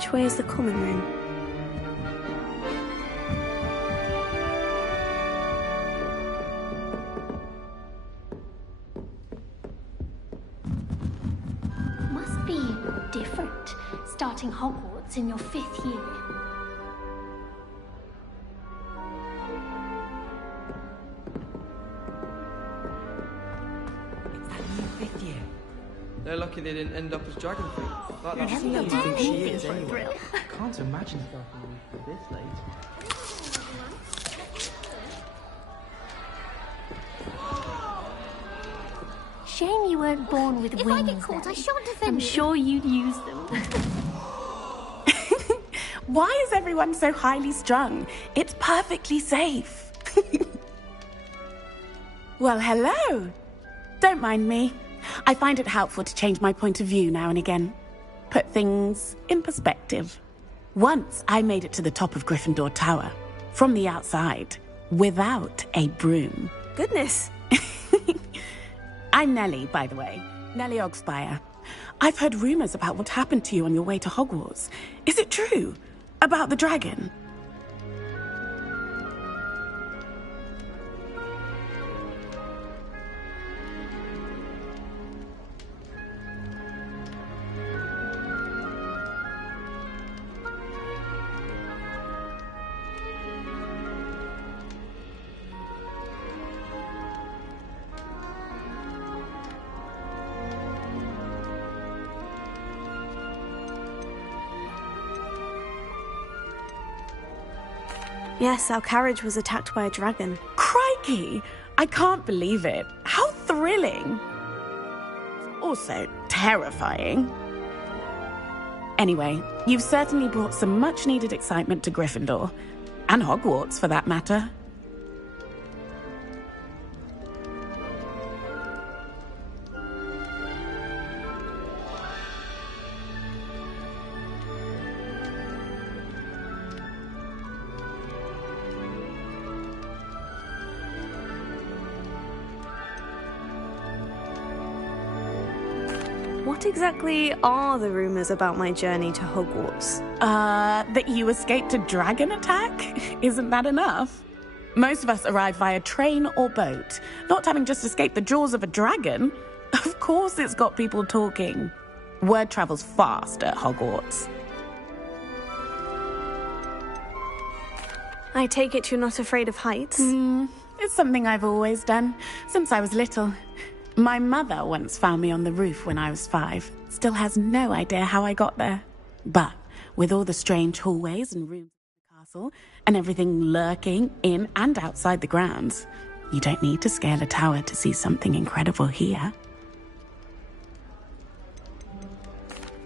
Which way is the common room? Must be different, starting Hogwarts in your 5th year. It's that new 5th year. They're lucky they didn't end up as dragon things. Like Who that. does he think she is For a anyway? thrill. Can't imagine starting a week this late. Shame you weren't born with wings. If I get caught, I then. shan't defend I'm you. sure you'd use them. Why is everyone so highly strung? It's perfectly safe. Well, hello. Don't mind me. I find it helpful to change my point of view now and again. Put things in perspective. Once I made it to the top of Gryffindor Tower, from the outside, without a broom. Goodness. I'm Nellie, by the way. Nellie Ogspire. I've heard rumors about what happened to you on your way to Hogwarts. Is it true? About the dragon? Yes, our carriage was attacked by a dragon. Crikey! I can't believe it. How thrilling! Also, terrifying. Anyway, you've certainly brought some much-needed excitement to Gryffindor. And Hogwarts, for that matter. What exactly are the rumors about my journey to Hogwarts? That you escaped a dragon attack? Isn't that enough? Most of us arrive via train or boat, not having just escaped the jaws of a dragon. Of course it's got people talking. Word travels fast at Hogwarts. I take it you're not afraid of heights? It's something I've always done, since I was little. My mother once found me on the roof when I was 5. Still has no idea how I got there. But with all the strange hallways and rooms in the castle, and everything lurking in and outside the grounds, you don't need to scale a tower to see something incredible here.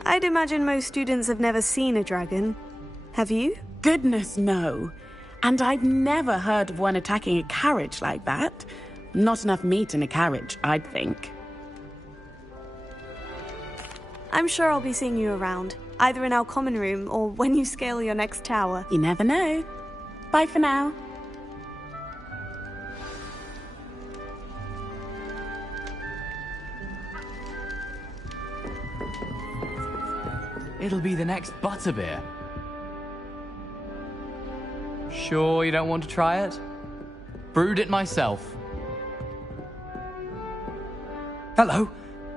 I'd imagine most students have never seen a dragon. Have you? Goodness, no. And I've never heard of one attacking a carriage like that. Not enough meat in a carriage, I'd think. I'm sure I'll be seeing you around, either in our common room or when you scale your next tower. You never know. Bye for now. It'll be the next butterbeer. Sure you don't want to try it? Brewed it myself. Hello,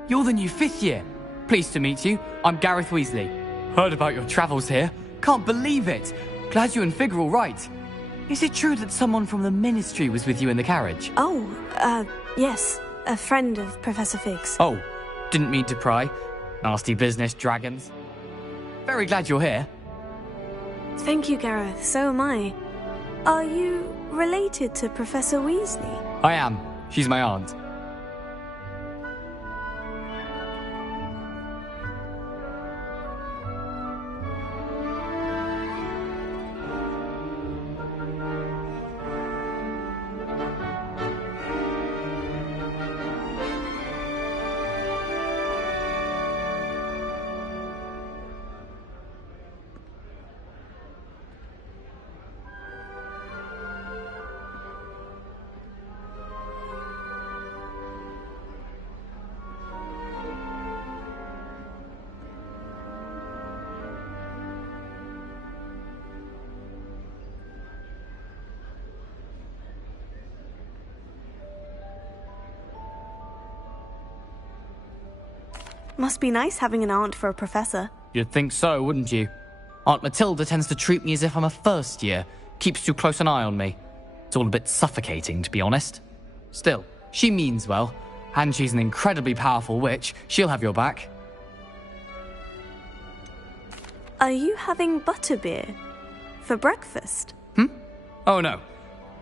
you're the new 5th year. Pleased to meet you. I'm Gareth Weasley. Heard about your travels here. Can't believe it. Glad you and Fig are all right. Is it true that someone from the Ministry was with you in the carriage? Oh, yes. A friend of Professor Fig's. Oh, didn't mean to pry. Nasty business, dragons. Very glad you're here. Thank you, Gareth. So am I. Are you related to Professor Weasley? I am. She's my aunt. Must be nice having an aunt for a professor. You'd think so, wouldn't you? Aunt Matilda tends to treat me as if I'm a first year, keeps too close an eye on me. It's all a bit suffocating, to be honest. Still, she means well, and she's an incredibly powerful witch. She'll have your back. Are you having butterbeer for breakfast? Oh no.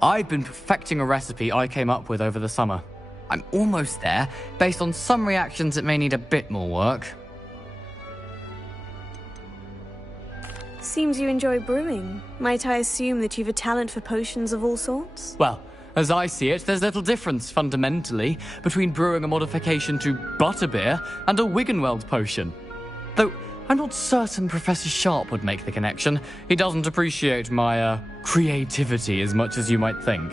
I've been perfecting a recipe I came up with over the summer. I'm almost there. Based on some reactions, it may need a bit more work. Seems you enjoy brewing. Might I assume that you've a talent for potions of all sorts? Well, as I see it, there's little difference, fundamentally, between brewing a modification to butterbeer and a Wiggenweld potion. Though, I'm not certain Professor Sharp would make the connection. He doesn't appreciate my, creativity as much as you might think.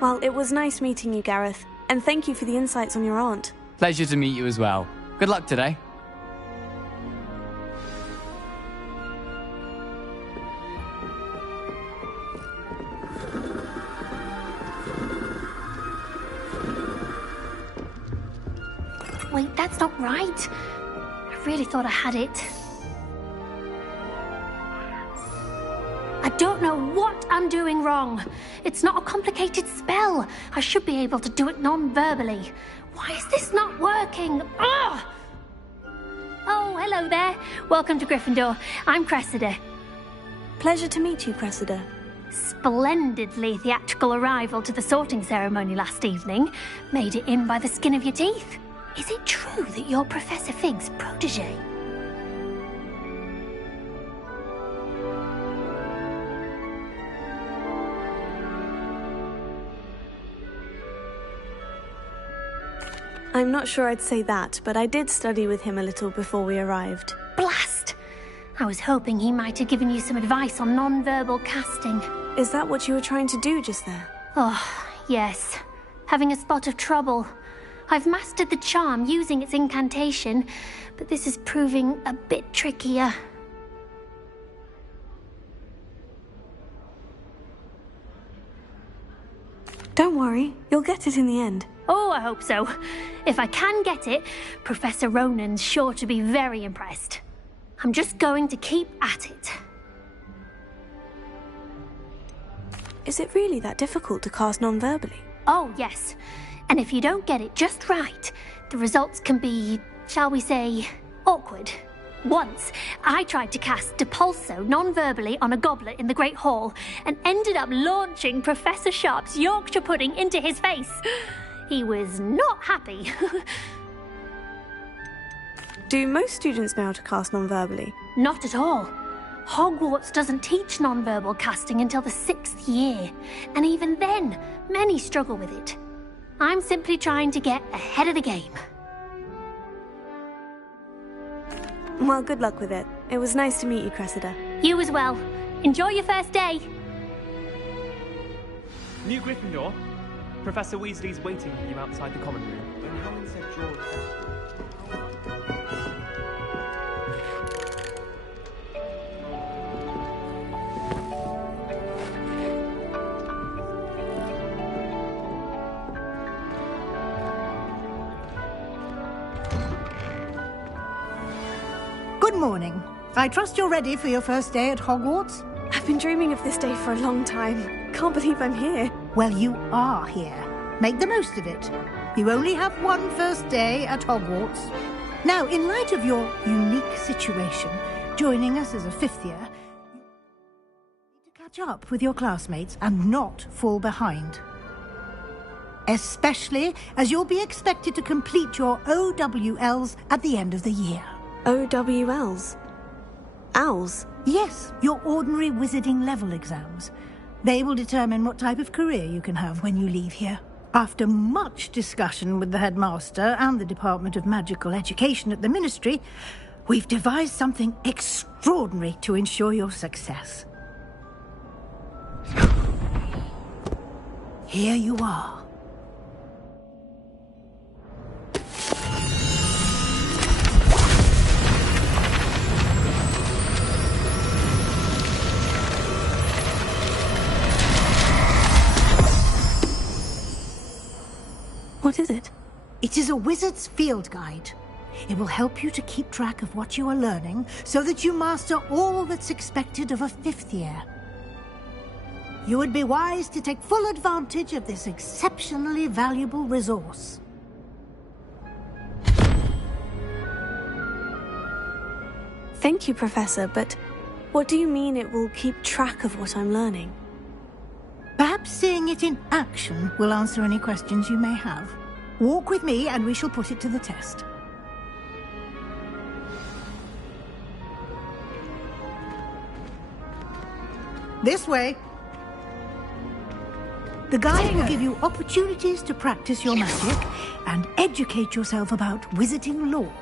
Well, it was nice meeting you, Gareth, and thank you for the insights on your aunt. Pleasure to meet you as well. Good luck today. Wait, that's not right. I really thought I had it. I don't know what I'm doing wrong. It's not a complicated spell. I should be able to do it non-verbally. Why is this not working? Ugh! Oh, hello there. Welcome to Gryffindor. I'm Cressida. Pleasure to meet you, Cressida. Splendidly theatrical arrival to the sorting ceremony last evening. Made it in by the skin of your teeth. Is it true that you're Professor Fig's protege? I'm not sure I'd say that, but I did study with him a little before we arrived. Blast! I was hoping he might have given you some advice on non-verbal casting. Is that what you were trying to do just there? Oh, yes. Having a spot of trouble. I've mastered the charm using its incantation, but this is proving a bit trickier. Don't worry, you'll get it in the end. Oh, I hope so. If I can get it, Professor Ronan's sure to be very impressed. I'm just going to keep at it. Is it really that difficult to cast non-verbally? Oh, yes. And if you don't get it just right, the results can be, shall we say, awkward. Once, I tried to cast Depulso non-verbally on a goblet in the Great Hall and ended up launching Professor Sharp's Yorkshire pudding into his face. He was not happy. Do most students know how to cast non-verbally? Not at all. Hogwarts doesn't teach non-verbal casting until the 6th year, and even then, many struggle with it. I'm simply trying to get ahead of the game. Well, good luck with it. It was nice to meet you, Cressida. You as well. Enjoy your first day. New Gryffindor, Professor Weasley's waiting for you outside the common room. When Helen said George... Good morning. I trust you're ready for your first day at Hogwarts? I've been dreaming of this day for a long time. Can't believe I'm here. Well, you are here. Make the most of it. You only have one first day at Hogwarts. Now, in light of your unique situation, joining us as a 5th year, you need to catch up with your classmates and not fall behind. Especially as you'll be expected to complete your OWLs at the end of the year. OWLs? Owls? Yes, your ordinary wizarding level exams. They will determine what type of career you can have when you leave here. After much discussion with the headmaster and the Department of Magical Education at the Ministry, we've devised something extraordinary to ensure your success. Here you are. What is it? It is a wizard's field guide. It will help you to keep track of what you are learning so that you master all that's expected of a 5th year. You would be wise to take full advantage of this exceptionally valuable resource. Thank you, Professor, but what do you mean it will keep track of what I'm learning? Perhaps seeing it in action will answer any questions you may have. Walk with me and we shall put it to the test. This way. The guide will give you opportunities to practice your magic and educate yourself about wizarding lore.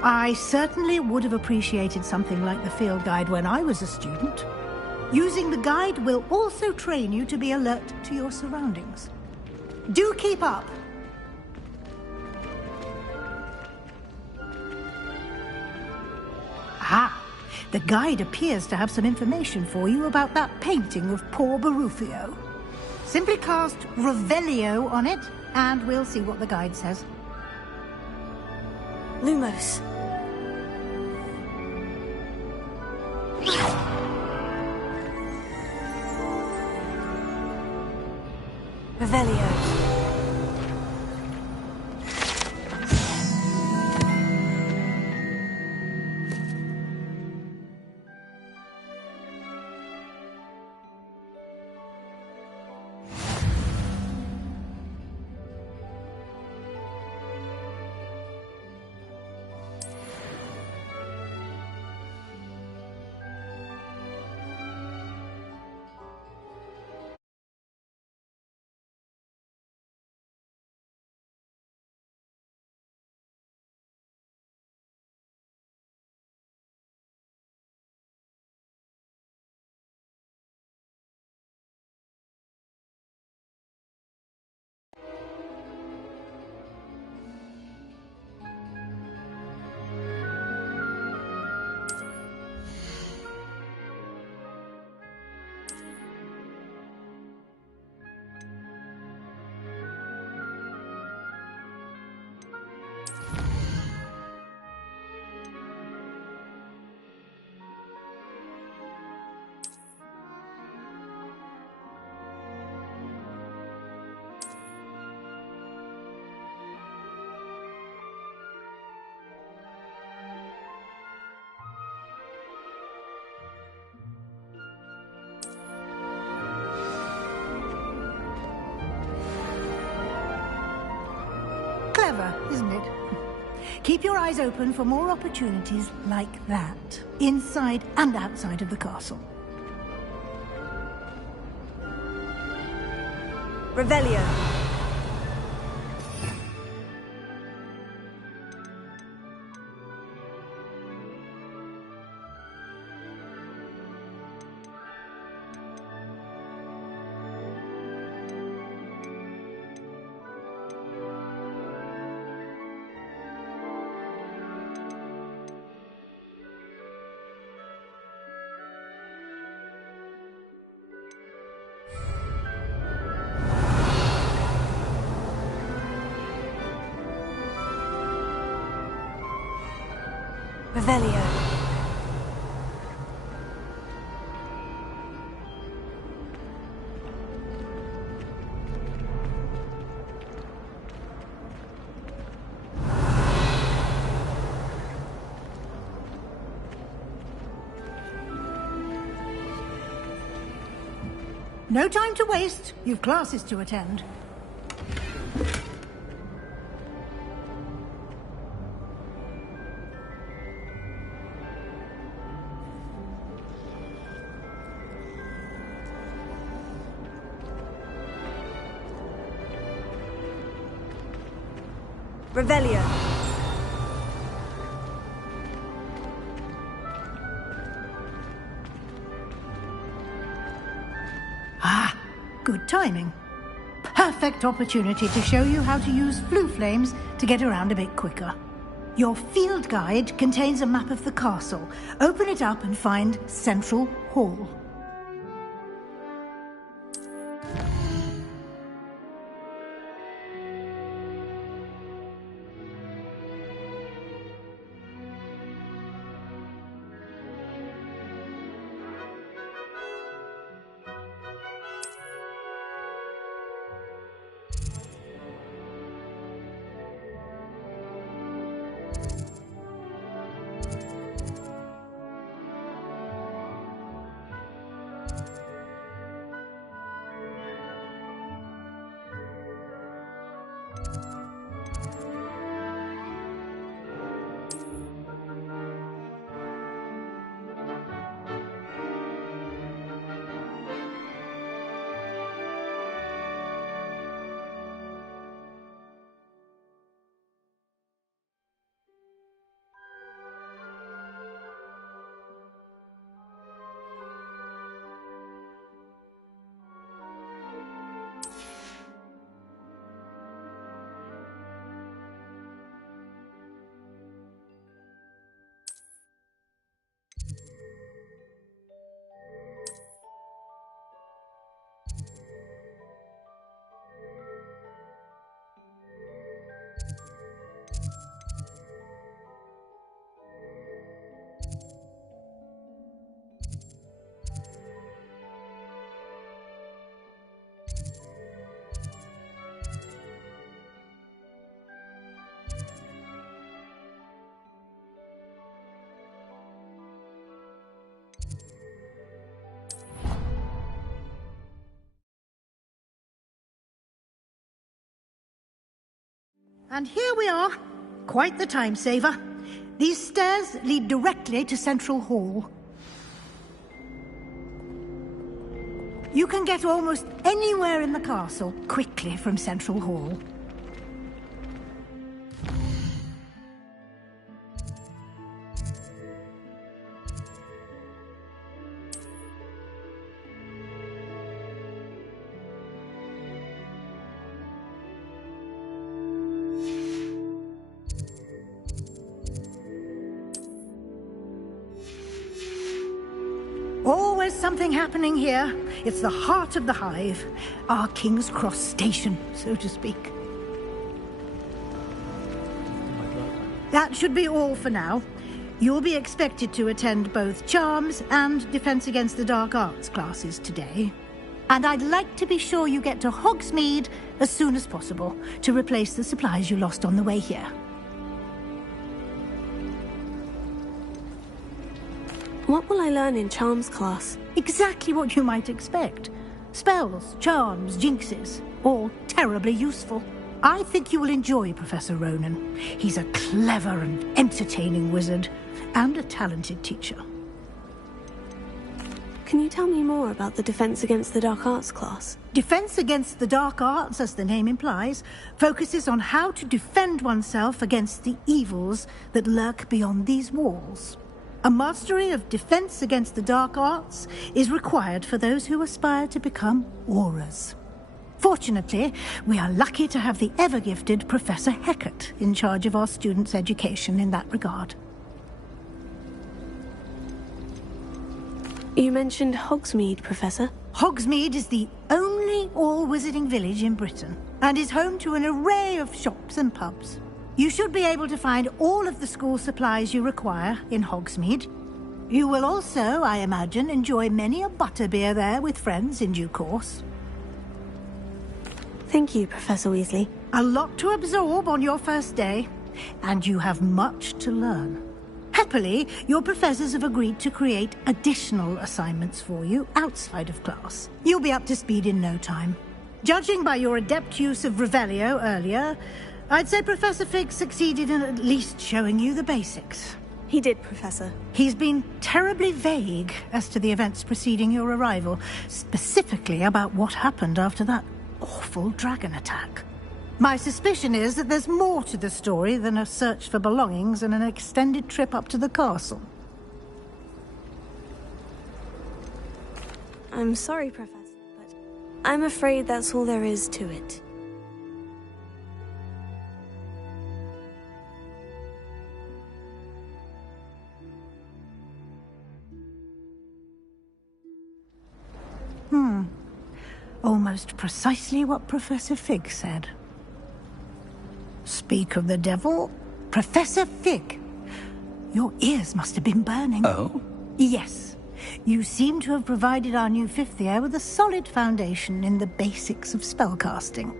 I certainly would have appreciated something like the field guide when I was a student. Using the guide will also train you to be alert to your surroundings. Do keep up! Ah, the guide appears to have some information for you about that painting of poor Barufio. Simply cast Revelio on it, and we'll see what the guide says. Lumos. Revelio. Clever, isn't it? Keep your eyes open for more opportunities like that, inside and outside of the castle. Revelio. Revelio. No time to waste. You've classes to attend. Revelio. Ah, good timing. Perfect opportunity to show you how to use flue flames to get around a bit quicker. Your field guide contains a map of the castle. Open it up and find Central Hall. And here we are. Quite the time saver. These stairs lead directly to Central Hall. You can get almost anywhere in the castle quickly from Central Hall. Always something happening here. It's the heart of the hive. Our King's Cross station, so to speak. That should be all for now. You'll be expected to attend both Charms and Defense Against the Dark Arts classes today. And I'd like to be sure you get to Hogsmeade as soon as possible to replace the supplies you lost on the way here. What will I learn in Charms class? Exactly what you might expect. Spells, charms, jinxes, all terribly useful. I think you will enjoy Professor Ronan. He's a clever and entertaining wizard, and a talented teacher. Can you tell me more about the Defense Against the Dark Arts class? Defense Against the Dark Arts, as the name implies, focuses on how to defend oneself against the evils that lurk beyond these walls. A mastery of Defense Against the Dark Arts is required for those who aspire to become Aurors. Fortunately, we are lucky to have the ever-gifted Professor Hecat in charge of our students' education in that regard. You mentioned Hogsmeade, Professor. Hogsmeade is the only all-wizarding village in Britain, and is home to an array of shops and pubs. You should be able to find all of the school supplies you require in Hogsmeade. You will also, I imagine, enjoy many a butterbeer there with friends in due course. Thank you, Professor Weasley. A lot to absorb on your first day, and you have much to learn. Happily, your professors have agreed to create additional assignments for you outside of class. You'll be up to speed in no time. Judging by your adept use of Revelio earlier, I'd say Professor Fig succeeded in at least showing you the basics. He did, Professor. He's been terribly vague as to the events preceding your arrival, specifically about what happened after that awful dragon attack. My suspicion is that there's more to the story than a search for belongings and an extended trip up to the castle. I'm sorry, Professor, but I'm afraid that's all there is to it. Almost precisely what Professor Fig said. Speak of the devil, Professor Fig. Your ears must have been burning. Oh? Yes. You seem to have provided our new fifth year with a solid foundation in the basics of spellcasting.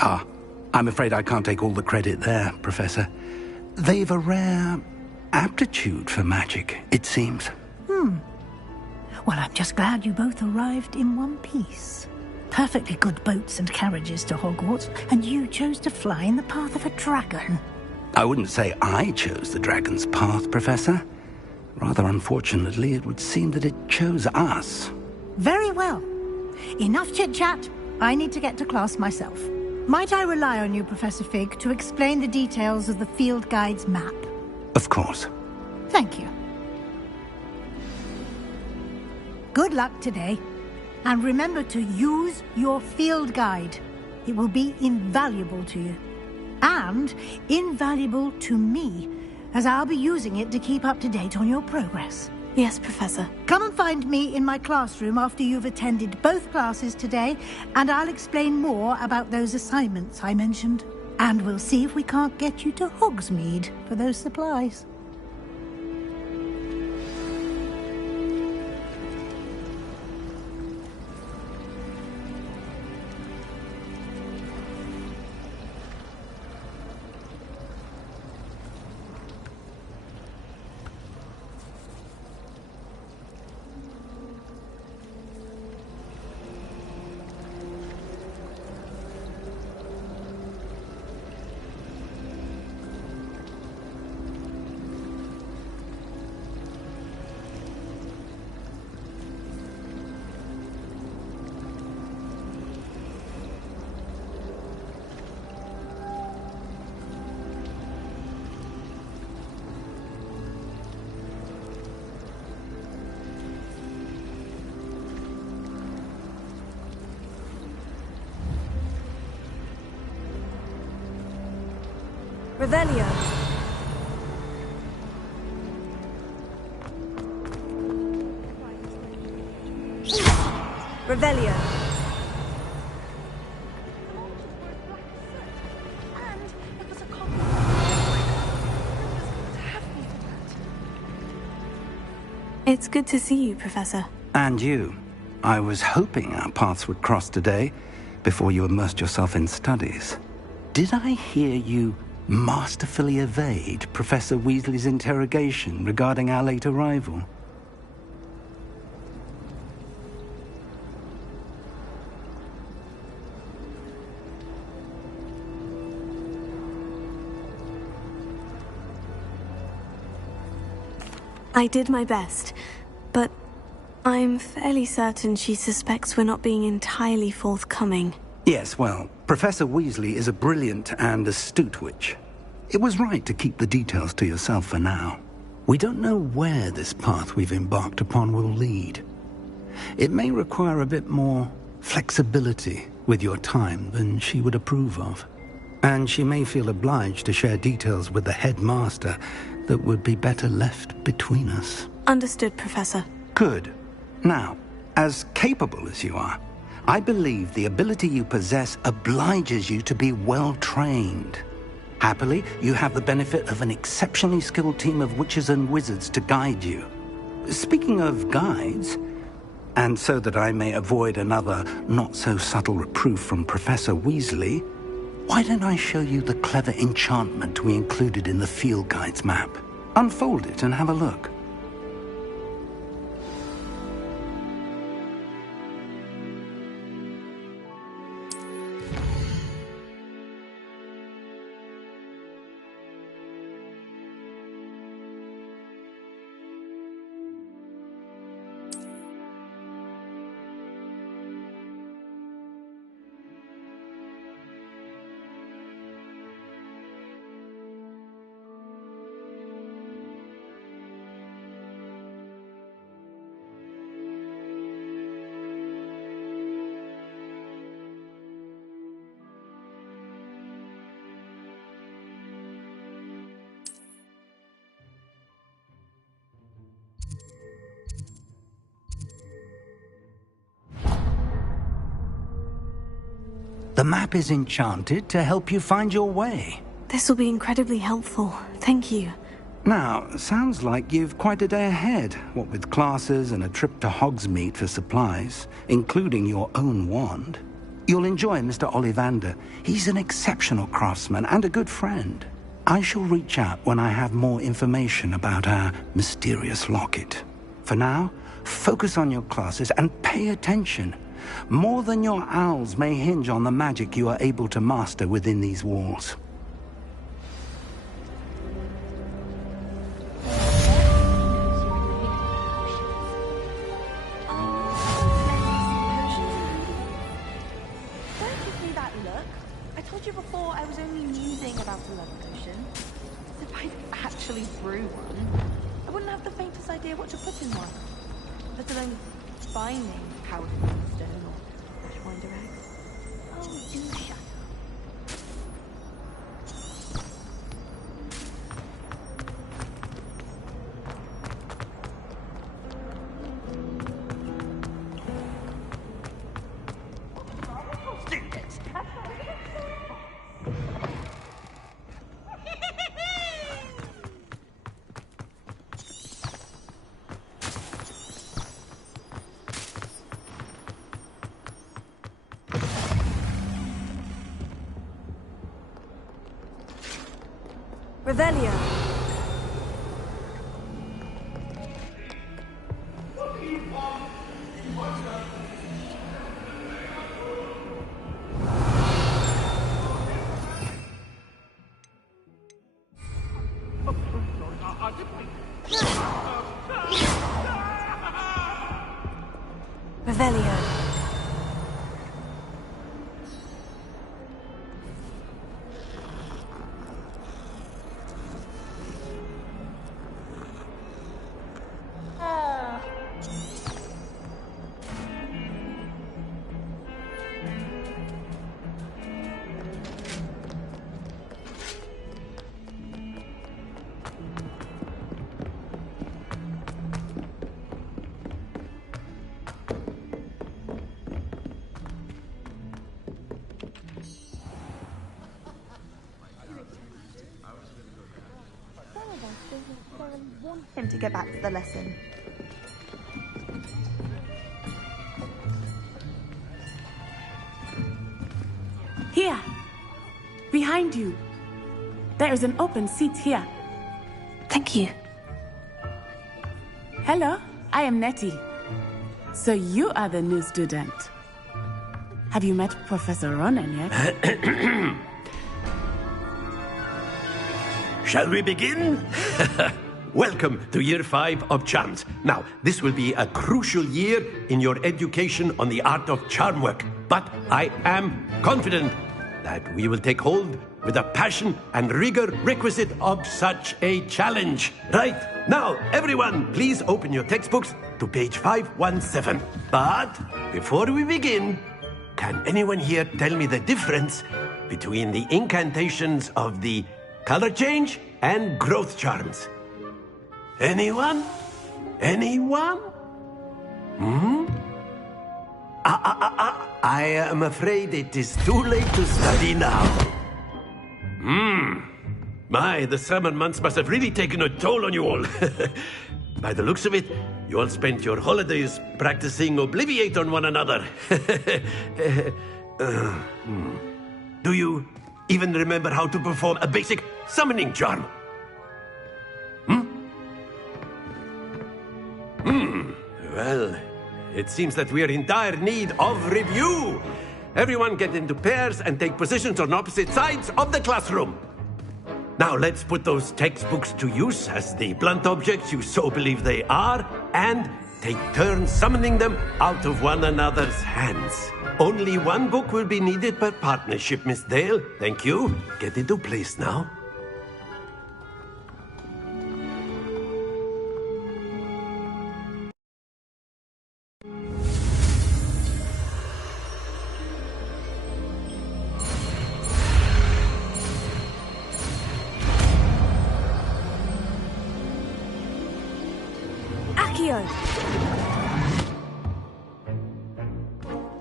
Ah, I'm afraid I can't take all the credit there, Professor. They've a rare aptitude for magic, it seems. Well, I'm just glad you both arrived in one piece. Perfectly good boats and carriages to Hogwarts, and you chose to fly in the path of a dragon. I wouldn't say I chose the dragon's path, Professor. Rather unfortunately, it would seem that it chose us. Very well. Enough chit-chat. I need to get to class myself. Might I rely on you, Professor Fig, to explain the details of the field guide's map? Of course. Thank you. Good luck today. And remember to use your field guide. It will be invaluable to you. And invaluable to me, as I'll be using it to keep up to date on your progress. Yes, Professor. Come and find me in my classroom after you've attended both classes today, and I'll explain more about those assignments I mentioned. And we'll see if we can't get you to Hogsmeade for those supplies. Revelio. Revelio. It's good to see you, Professor. And you. I was hoping our paths would cross today, before you immersed yourself in studies. Did I hear you masterfully evade Professor Weasley's interrogation regarding our late arrival? I did my best, but I'm fairly certain she suspects we're not being entirely forthcoming. Yes, well, Professor Weasley is a brilliant and astute witch. It was right to keep the details to yourself for now. We don't know where this path we've embarked upon will lead. It may require a bit more flexibility with your time than she would approve of. And she may feel obliged to share details with the headmaster that would be better left between us. Understood, Professor. Good. Now, as capable as you are, I believe the ability you possess obliges you to be well trained. Happily, you have the benefit of an exceptionally skilled team of witches and wizards to guide you. Speaking of guides, and so that I may avoid another not-so-subtle reproof from Professor Weasley, why don't I show you the clever enchantment we included in the field guide's map? Unfold it and have a look. The map is enchanted to help you find your way. This will be incredibly helpful. Thank you. Now, sounds like you've quite a day ahead, what with classes and a trip to Hogsmeade for supplies, including your own wand. You'll enjoy Mr. Ollivander. He's an exceptional craftsman and a good friend. I shall reach out when I have more information about our mysterious locket. For now, focus on your classes and pay attention. More than your owls may hinge on the magic you are able to master within these walls. Before I was only musing about a love potion. As if I'd actually brew one. I wouldn't have the faintest idea what to put in one. Let alone finding powdered stone or ashwinder eggs. Oh, do shut up. Revelio. Revelio. Him to get back to the lesson. Here. Behind you. There is an open seat here. Thank you. Hello, I am Nettie. So you are the new student. Have you met Professor Ronan yet? Shall we begin? Welcome to Year 5 of Charms. Now, this will be a crucial year in your education on the art of charm work. But I am confident that we will take hold with the passion and rigor requisite of such a challenge. Right, now, everyone, please open your textbooks to page 517. But before we begin, can anyone here tell me the difference between the incantations of the color change and growth charms? Anyone? Anyone? I am afraid it is too late to study now. My, the summer months must have really taken a toll on you all. By the looks of it, you all spent your holidays practicing Obliviate on one another. Do you even remember how to perform a basic summoning charm? Well, it seems that we are in dire need of review. Everyone get into pairs and take positions on opposite sides of the classroom. Now let's put those textbooks to use as the blunt objects you so believe they are, and take turns summoning them out of one another's hands. Only one book will be needed per partnership, Miss Dale. Thank you. Get into place now.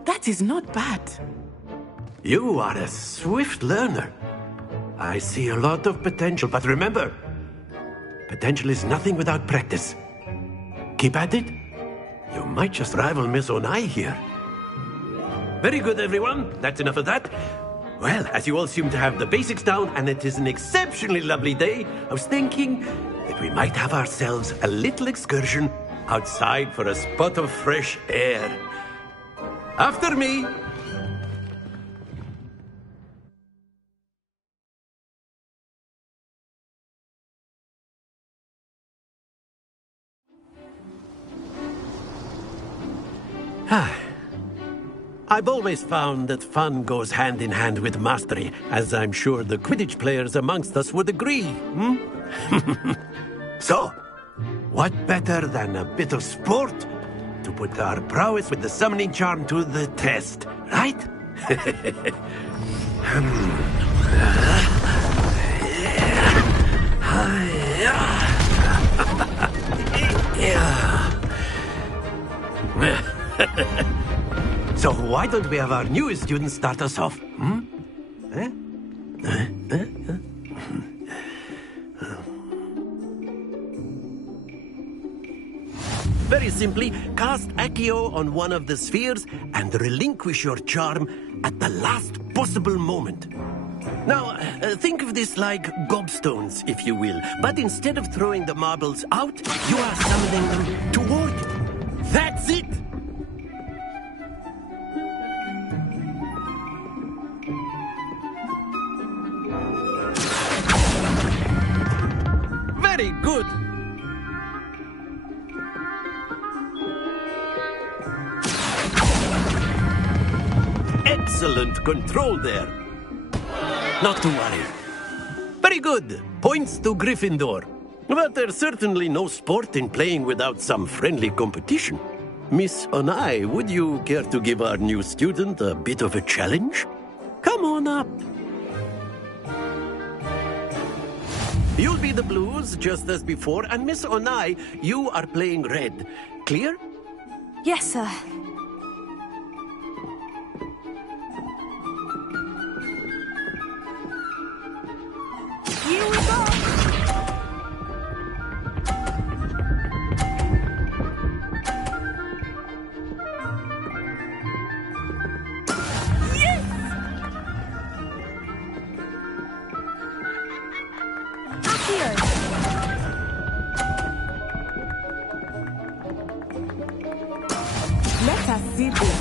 That is not bad. You are a swift learner. I see a lot of potential, but remember, potential is nothing without practice. Keep at it. You might just rival Miss Onai here. Very good, everyone. That's enough of that. Well, as you all seem to have the basics down, and it is an exceptionally lovely day, I was thinking that we might have ourselves a little excursion outside for a spot of fresh air. After me. I've always found that fun goes hand in hand with mastery, as I'm sure the Quidditch players amongst us would agree. So, what better than a bit of sport to put our prowess with the summoning charm to the test, right? So why don't we have our newest student start us off? Very simply, cast Accio on one of the spheres and relinquish your charm at the last possible moment. Now, think of this like gobstones, if you will. But instead of throwing the marbles out, you are summoning them toward you. That's it! Very good! Excellent control there. Not to worry. Very good. Points to Gryffindor. But there's certainly no sport in playing without some friendly competition. Miss Onai, would you care to give our new student a bit of a challenge? Come on up. You'll be the blues, just as before, and Miss Onai, you are playing red. Clear? Yes, sir. Here we go! Yes! Accio! Let us see this.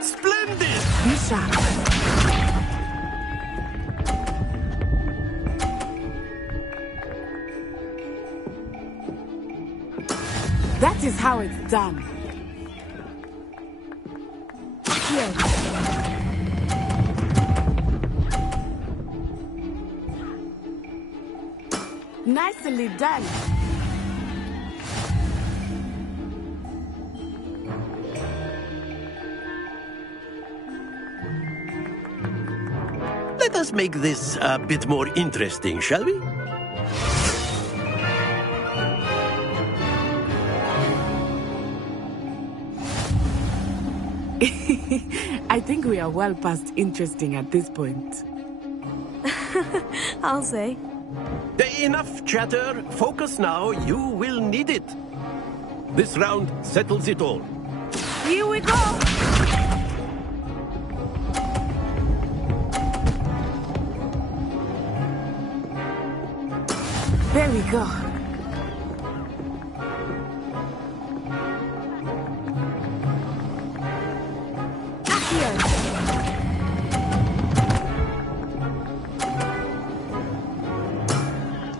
Splendid! Be sharp. That is how it's done. Here. Nicely done. Let us make this a bit more interesting, shall we? I think we are well past interesting at this point. I'll say. Enough chatter. Focus now. You will need it. This round settles it all. Here we go! There we go.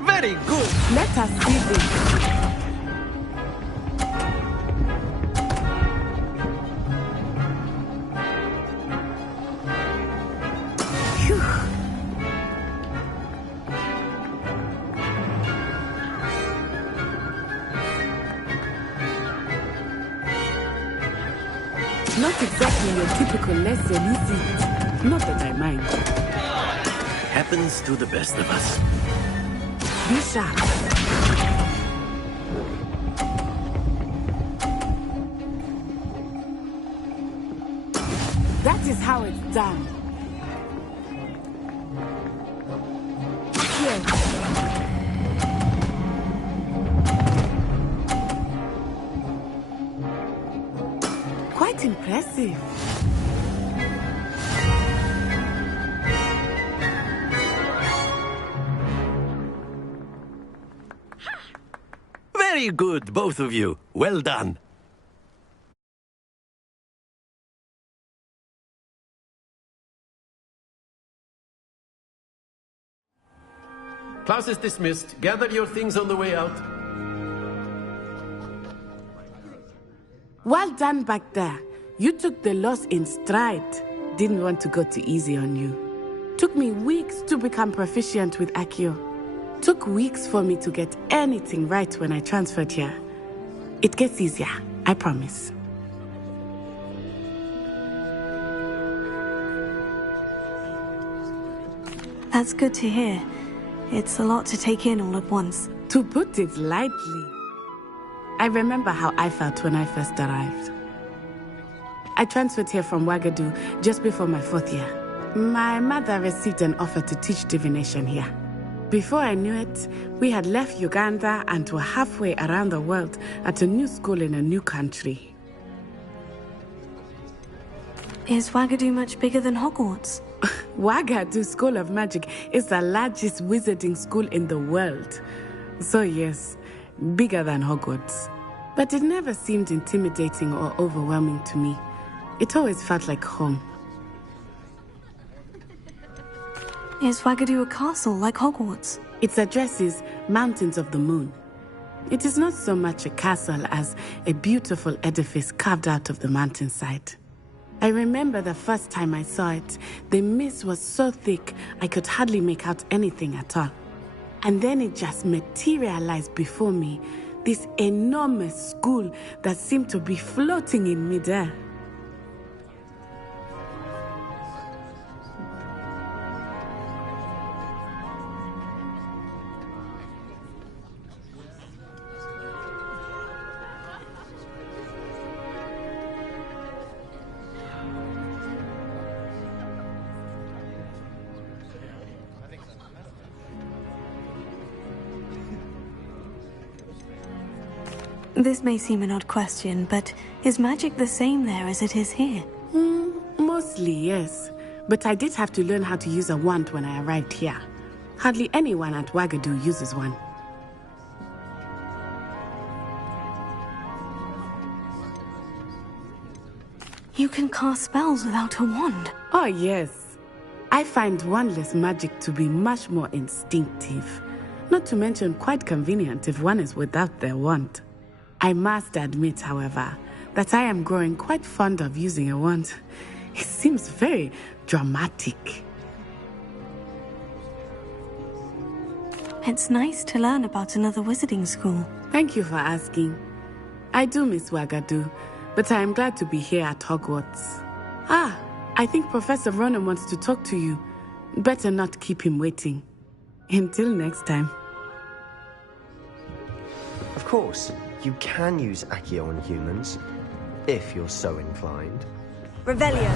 Very good. Let us see this. Not exactly your typical lesson, is it? Not that I mind. Happens to the best of us. Be sharp. That is how it's done. Here. Quite impressive. Very good, both of you. Well done. Class is dismissed. Gather your things on the way out. Well done back there. You took the loss in stride. Didn't want to go too easy on you. Took me weeks to become proficient with Accio. Took weeks for me to get anything right when I transferred here. It gets easier, I promise. That's good to hear. It's a lot to take in all at once. To put it lightly, I remember how I felt when I first arrived. I transferred here from Ouagadougou just before my 4th year. My mother received an offer to teach divination here. Before I knew it, we had left Uganda and were halfway around the world at a new school in a new country. Is Ouagadougou much bigger than Hogwarts? Ouagadougou School of Magic is the largest wizarding school in the world. So yes, bigger than Hogwarts. But it never seemed intimidating or overwhelming to me. It always felt like home. Is Ouagadougou a castle like Hogwarts? Its address is Mountains of the Moon. It is not so much a castle as a beautiful edifice carved out of the mountainside. I remember the first time I saw it, the mist was so thick I could hardly make out anything at all. And then it just materialized before me, this enormous school that seemed to be floating in midair. This may seem an odd question, but is magic the same there as it is here? Mostly, yes. But I did have to learn how to use a wand when I arrived here. Hardly anyone at Ouagadougou uses one. You can cast spells without a wand? Oh, yes. I find wandless magic to be much more instinctive. Not to mention quite convenient if one is without their wand. I must admit, however, that I am growing quite fond of using a wand. It seems very dramatic. It's nice to learn about another wizarding school. Thank you for asking. I do miss Ouagadougou, but I am glad to be here at Hogwarts. I think Professor Ronan wants to talk to you. Better not keep him waiting. Until next time. Of course. You can use Accio on humans, if you're so inclined. Revelio.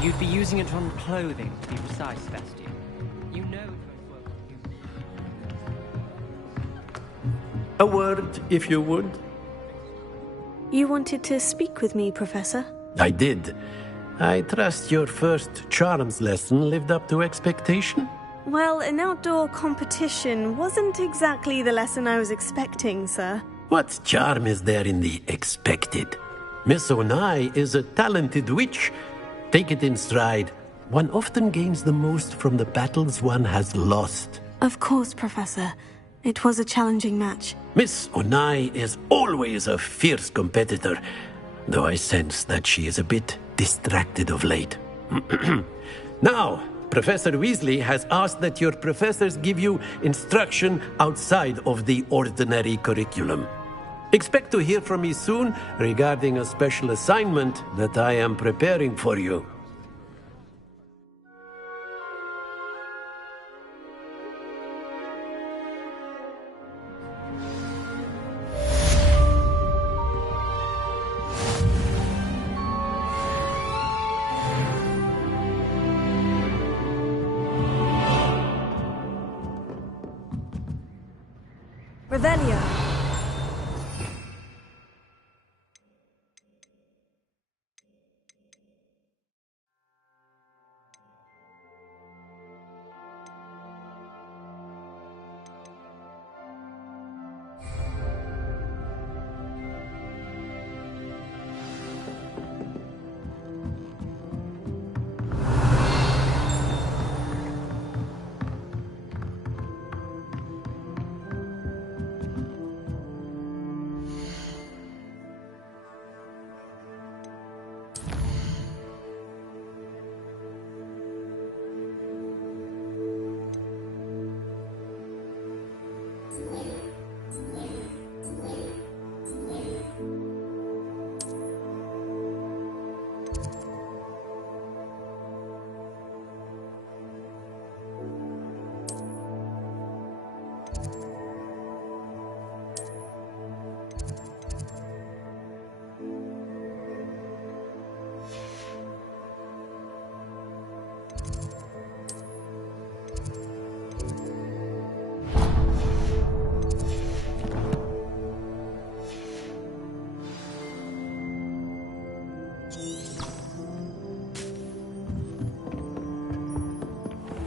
You'd be using it on clothing, to be precise, Vestia. You know it won't work on humans. A word, if you would. You wanted to speak with me, Professor? I did. I trust your first charms lesson lived up to expectation? Well, an outdoor competition wasn't exactly the lesson I was expecting, sir. What charm is there in the expected? Miss Onai is a talented witch. Take it in stride. One often gains the most from the battles one has lost. Of course, Professor. It was a challenging match. Miss Onai is always a fierce competitor, though I sense that she is a bit distracted of late. Now, Professor Weasley has asked that your professors give you instruction outside of the ordinary curriculum. Expect to hear from me soon regarding a special assignment that I am preparing for you. Revelio.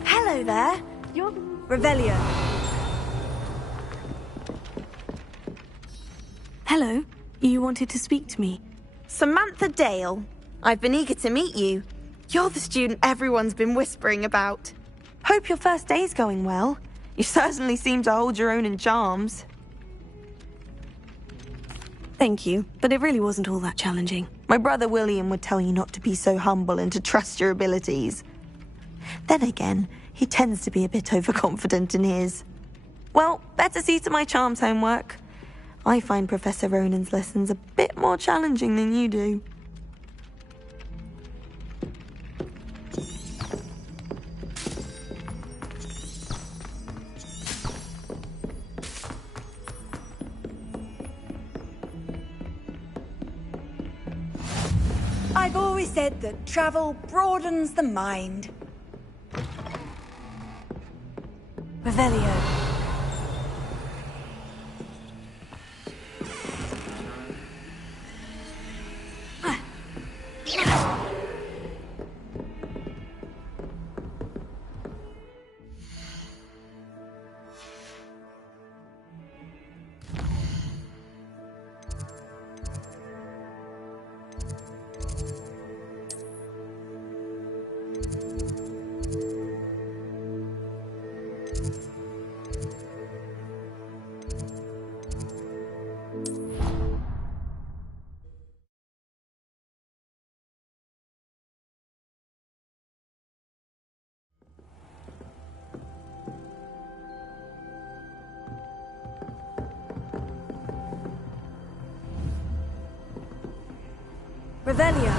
Hello there. You're Revelio. Hello. You wanted to speak to me. Samantha Dale. I've been eager to meet you. You're the student everyone's been whispering about. Hope your first day's going well. You certainly seem to hold your own in charms. Thank you, but it really wasn't all that challenging. My brother William would tell you not to be so humble and to trust your abilities. Then again, he tends to be a bit overconfident in his. Well, better see to my charms homework. I find Professor Ronan's lessons a bit more challenging than you do. I've always said that travel broadens the mind. Revelio. Revelio.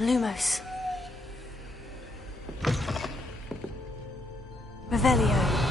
Lumos. Revelio.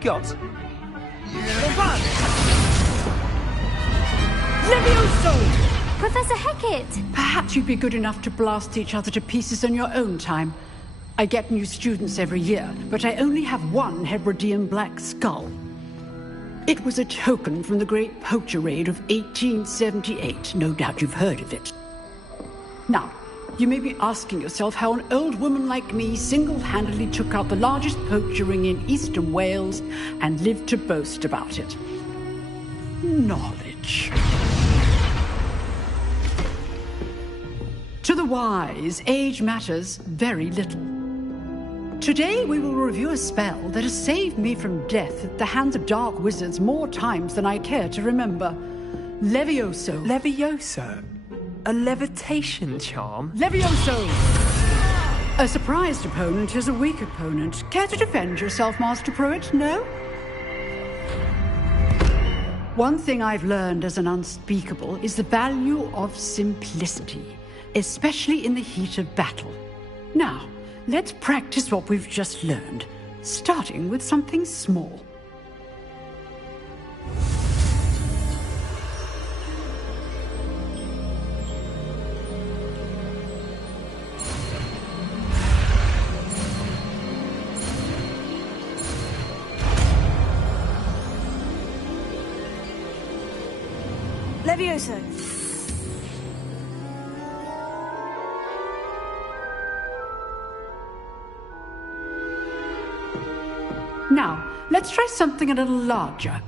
you've got. Levioso! Professor Hecat! Perhaps you'd be good enough to blast each other to pieces in your own time. I get new students every year, but I only have one Hebridean black skull. It was a token from the Great Poacher Raid of 1878. No doubt you've heard of it. Now, you may be asking yourself how an old woman like me single-handedly took out the largest poacher ring in eastern Wales and lived to boast about it. Knowledge. To the wise, age matters very little. Today we will review a spell that has saved me from death at the hands of dark wizards more times than I care to remember. Levioso. Levioso? A levitation charm? Levioso! A surprised opponent is a weak opponent. Care to defend yourself, Master Pruitt? No? One thing I've learned as an unspeakable is the value of simplicity, especially in the heat of battle. Now, let's practice what we've just learned, starting with something small. Levioso. Now, let's try something a little larger.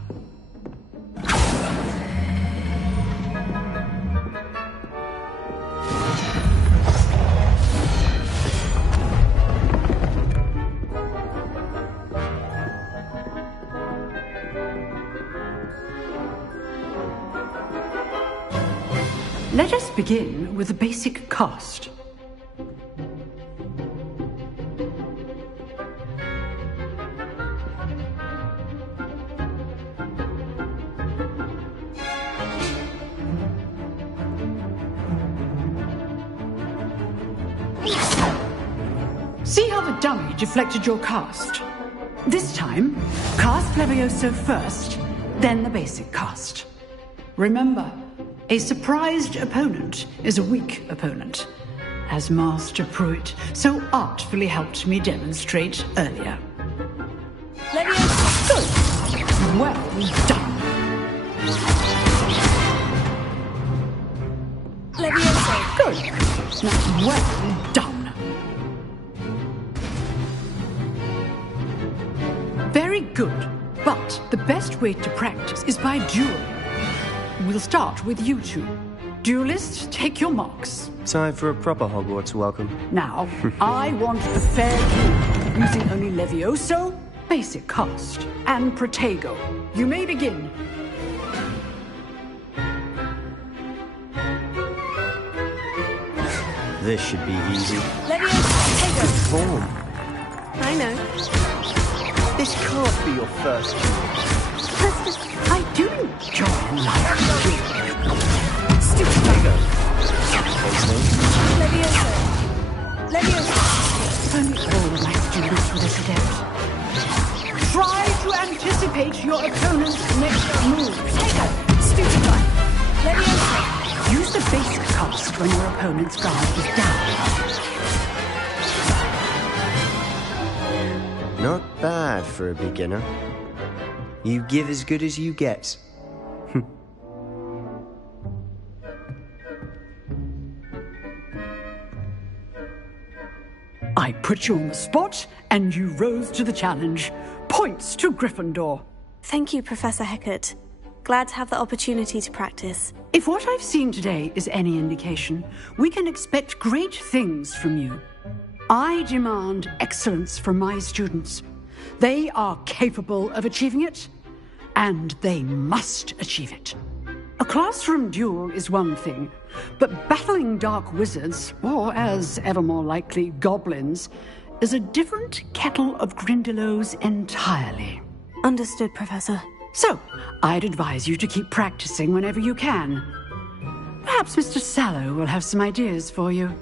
Let us begin with the basic cast. See how the dummy deflected your cast? This time, cast Levioso first, then the basic cast. Remember, a surprised opponent is a weak opponent, as Master Pruitt so artfully helped me demonstrate earlier. Levioso! Good. Well done. Levioso! Good. Now, well done. Very good. But the best way to practice is by dueling. We'll start with you two. Duelists, take your marks. Time for a proper Hogwarts welcome. Now, I want a fair duel, using only Levioso, basic cast, and Protego. You may begin. This should be easy. Levioso! Good form. I know. This can't be your first duel. I do enjoy life. Stupid Lego. Levioso. Levioso. Only all my students will adept. Try to anticipate your opponent's next move. Stupid one. Levioso. Use the basic cast when your opponent's guard is down. Not bad for a beginner. You give as good as you get. I put you on the spot, and you rose to the challenge. Points to Gryffindor. Thank you, Professor Hecat. Glad to have the opportunity to practice. If what I've seen today is any indication, we can expect great things from you. I demand excellence from my students. They are capable of achieving it, and they must achieve it. A classroom duel is one thing, but battling dark wizards, or as ever more likely, goblins, is a different kettle of Grindylows entirely. Understood, Professor. So, I'd advise you to keep practicing whenever you can. Perhaps Mr. Sallow will have some ideas for you.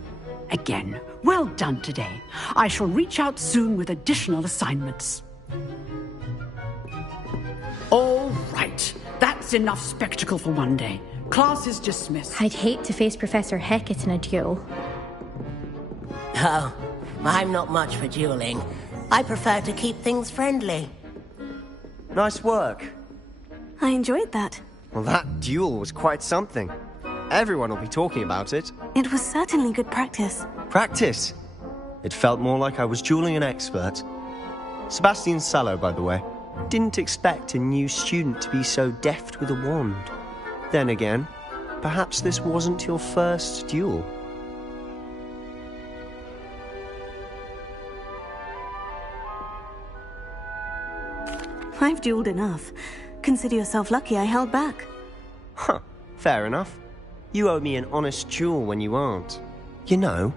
Again, well done today. I shall reach out soon with additional assignments. That's enough spectacle for one day. Class is dismissed. I'd hate to face Professor Hecat in a duel. Oh, I'm not much for dueling. I prefer to keep things friendly. Nice work. I enjoyed that. Well, that duel was quite something. Everyone will be talking about it. It was certainly good practice. Practice? It felt more like I was dueling an expert. Sebastian Sallow, by the way. Didn't expect a new student to be so deft with a wand. Then again, perhaps this wasn't your first duel. I've dueled enough. Consider yourself lucky I held back. Huh, fair enough. You owe me an honest duel when you aren't. You know,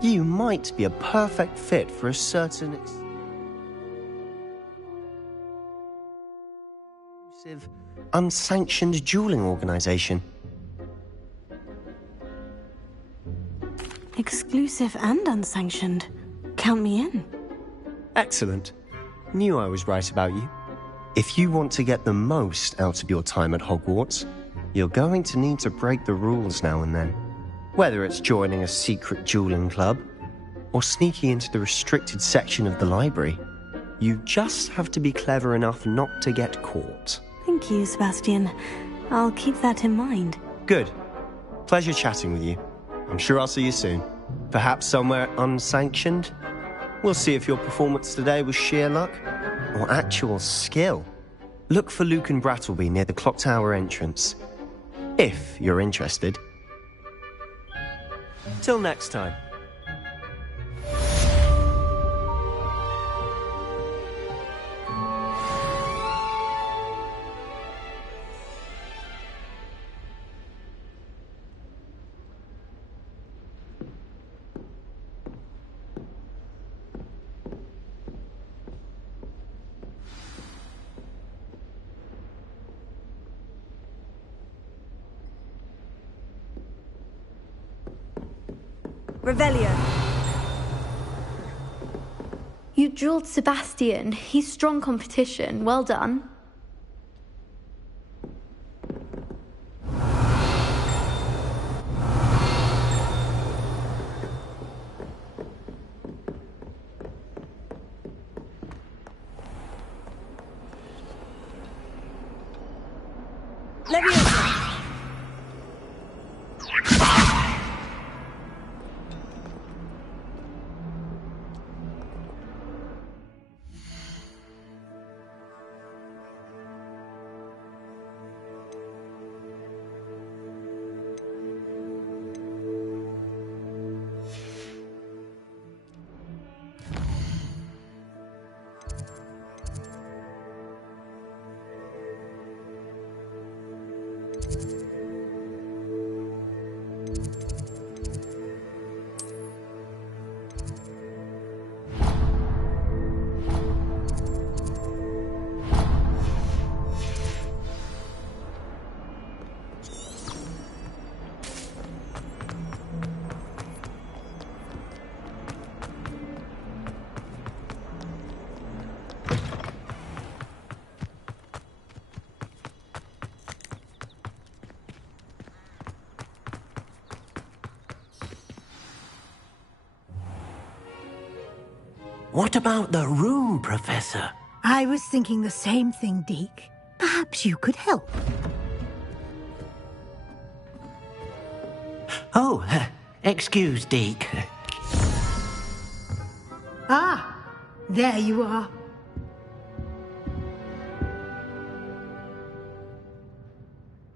you might be a perfect fit for a certain exclusive, unsanctioned dueling organization. Exclusive and unsanctioned. Count me in. Excellent. Knew I was right about you. If you want to get the most out of your time at Hogwarts, you're going to need to break the rules now and then. Whether it's joining a secret dueling club, or sneaking into the restricted section of the library, you just have to be clever enough not to get caught. Thank you, Sebastian. I'll keep that in mind. Good. Pleasure chatting with you. I'm sure I'll see you soon. Perhaps somewhere unsanctioned? We'll see if your performance today was sheer luck or actual skill. Look for Luke and Brattleby near the clock tower entrance, if you're interested. Till next time. Revelio. You dueled Sebastian. He's strong competition. Well done. What about the room, Professor? I was thinking the same thing, Deke. Perhaps you could help. Oh, excuse, Deke. Ah, there you are.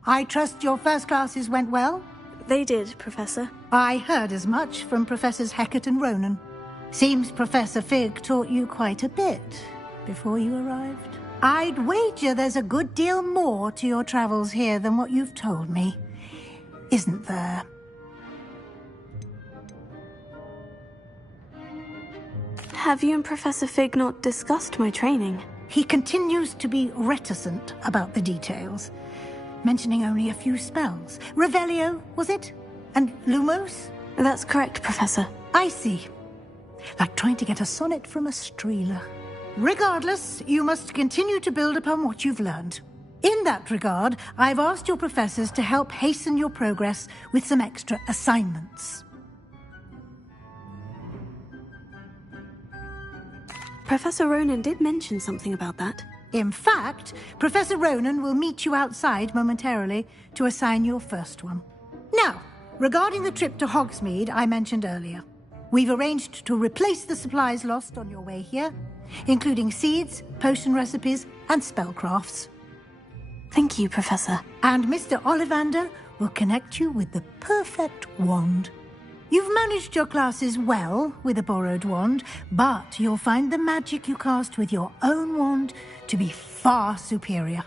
I trust your first classes went well? They did, Professor. I heard as much from Professors Hecat and Ronan. Seems Professor Fig taught you quite a bit before you arrived. I'd wager there's a good deal more to your travels here than what you've told me, isn't there? Have you and Professor Fig not discussed my training? He continues to be reticent about the details, mentioning only a few spells. Revelio, was it? And Lumos? That's correct, Professor. I see. Like trying to get a sonnet from a streeler. Regardless, you must continue to build upon what you've learned. In that regard, I've asked your professors to help hasten your progress with some extra assignments. Professor Ronan did mention something about that. In fact, Professor Ronan will meet you outside momentarily to assign your first one. Now, regarding the trip to Hogsmeade I mentioned earlier, we've arranged to replace the supplies lost on your way here, including seeds, potion recipes, and spellcrafts. Thank you, Professor. And Mr. Ollivander will connect you with the perfect wand. You've managed your classes well with a borrowed wand, but you'll find the magic you cast with your own wand to be far superior.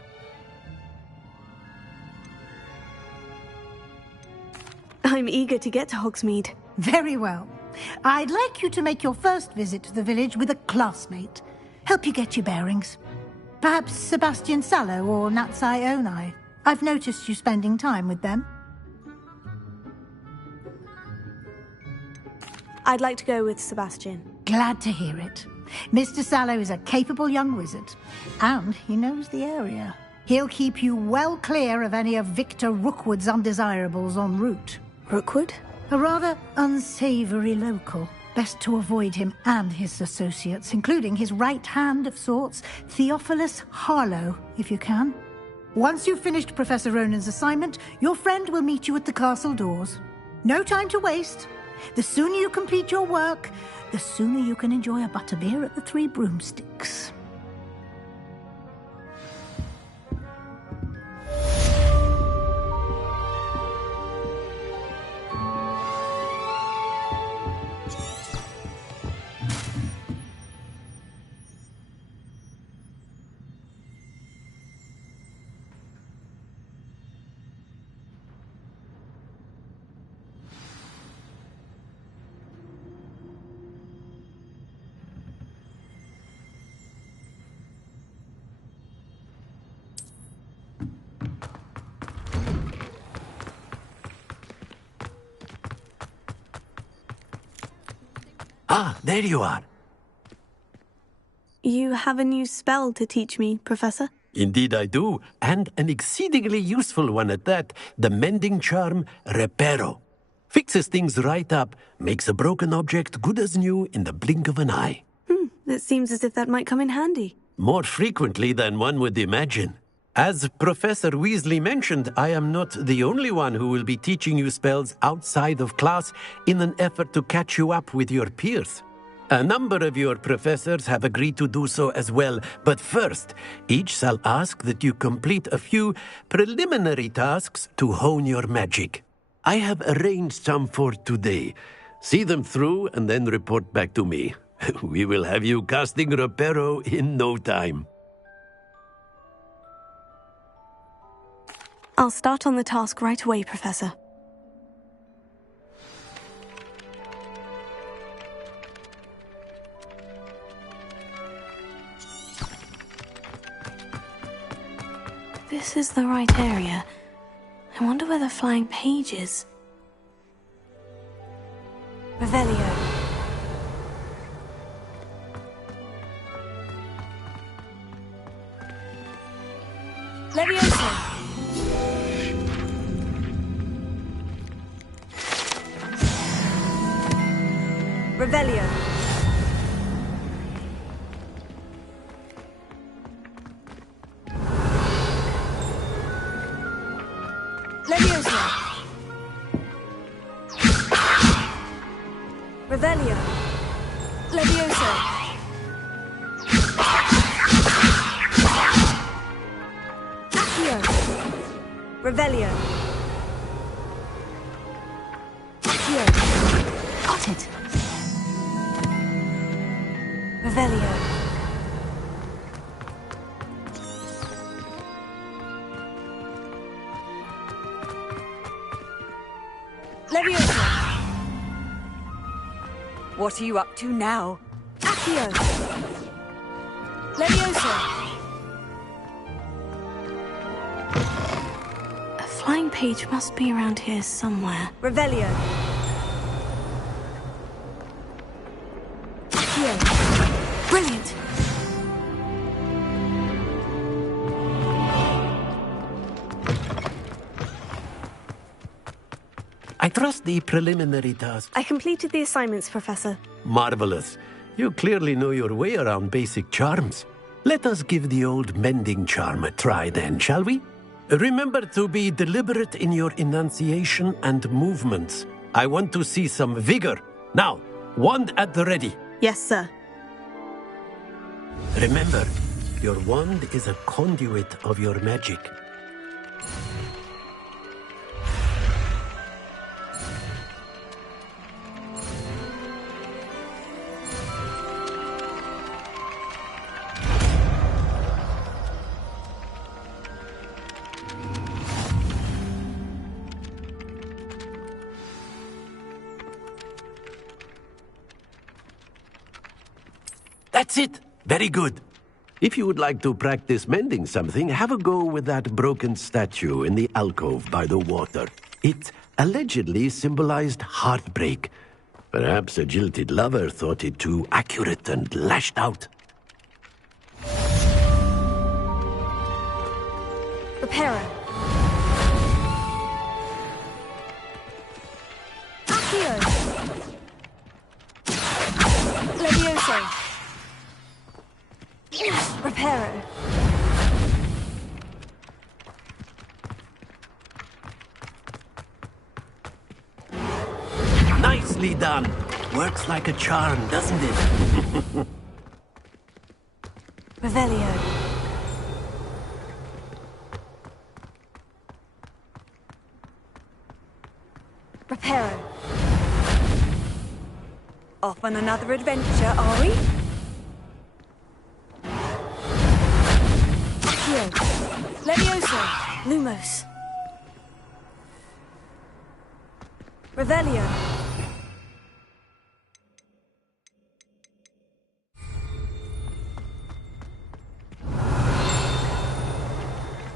I'm eager to get to Hogsmeade. Very well. I'd like you to make your first visit to the village with a classmate. Help you get your bearings. Perhaps Sebastian Sallow or Natsai Onai. I've noticed you spending time with them. I'd like to go with Sebastian. Glad to hear it. Mr. Sallow is a capable young wizard, and he knows the area. He'll keep you well clear of any of Victor Rookwood's undesirables en route. Rookwood? A rather unsavoury local. Best to avoid him and his associates, including his right hand of sorts, Theophilus Harlow, if you can. Once you've finished Professor Ronan's assignment, your friend will meet you at the castle doors. No time to waste. The sooner you complete your work, the sooner you can enjoy a butterbeer at the Three Broomsticks. Ah, there you are. You have a new spell to teach me, Professor? Indeed I do, and an exceedingly useful one at that, the mending charm Reparo. Fixes things right up, makes a broken object good as new in the blink of an eye. It seems as if that might come in handy. More frequently than one would imagine. As Professor Weasley mentioned, I am not the only one who will be teaching you spells outside of class in an effort to catch you up with your peers. A number of your professors have agreed to do so as well, but first, each shall ask that you complete a few preliminary tasks to hone your magic. I have arranged some for today. See them through and then report back to me. We will have you casting Reparo in no time. I'll start on the task right away, Professor. This is the right area. I wonder where the flying page is. Revelio. Leviosa. Revelio. Leviosa. Revelio. Leviosa. Accio. Revelio. Accio. Got it. Revelio. Leviosa. What are you up to now? Accio. Leviosa. A flying page must be around here somewhere. Revelio. Brilliant! trust the preliminary task. I completed the assignments, Professor. Marvelous. You clearly know your way around basic charms. Let us give the old mending charm a try then, shall we? Remember to be deliberate in your enunciation and movements. I want to see some vigor. Now, wand at the ready. Yes, sir. Remember, your wand is a conduit of your magic. That's it! Very good. If you would like to practice mending something, have a go with that broken statue in the alcove by the water. It allegedly symbolized heartbreak. Perhaps a jilted lover thought it too accurate and lashed out. Reparo. Accio. Levioso. Reparo. Nicely done. Works like a charm, doesn't it? Revelio. Reparo. Off on another adventure, are we? Accio. Levioso. Lumos. Revelio.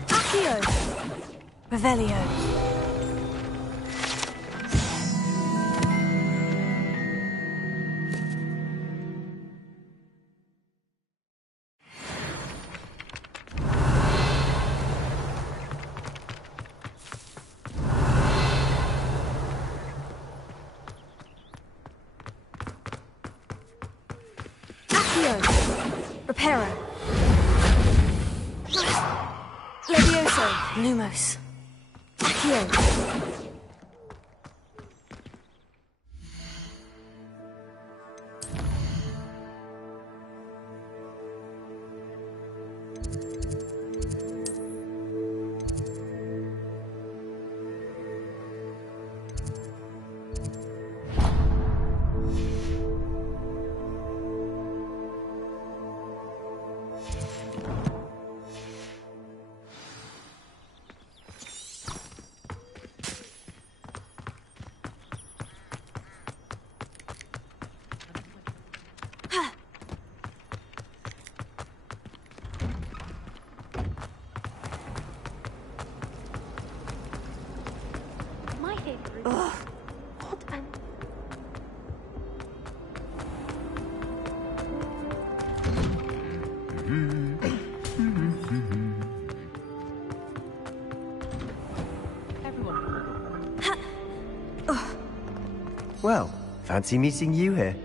Accio. Revelio. Reparo. Levioso. Lumos. Accio. Ugh. What an... Well, fancy meeting you here.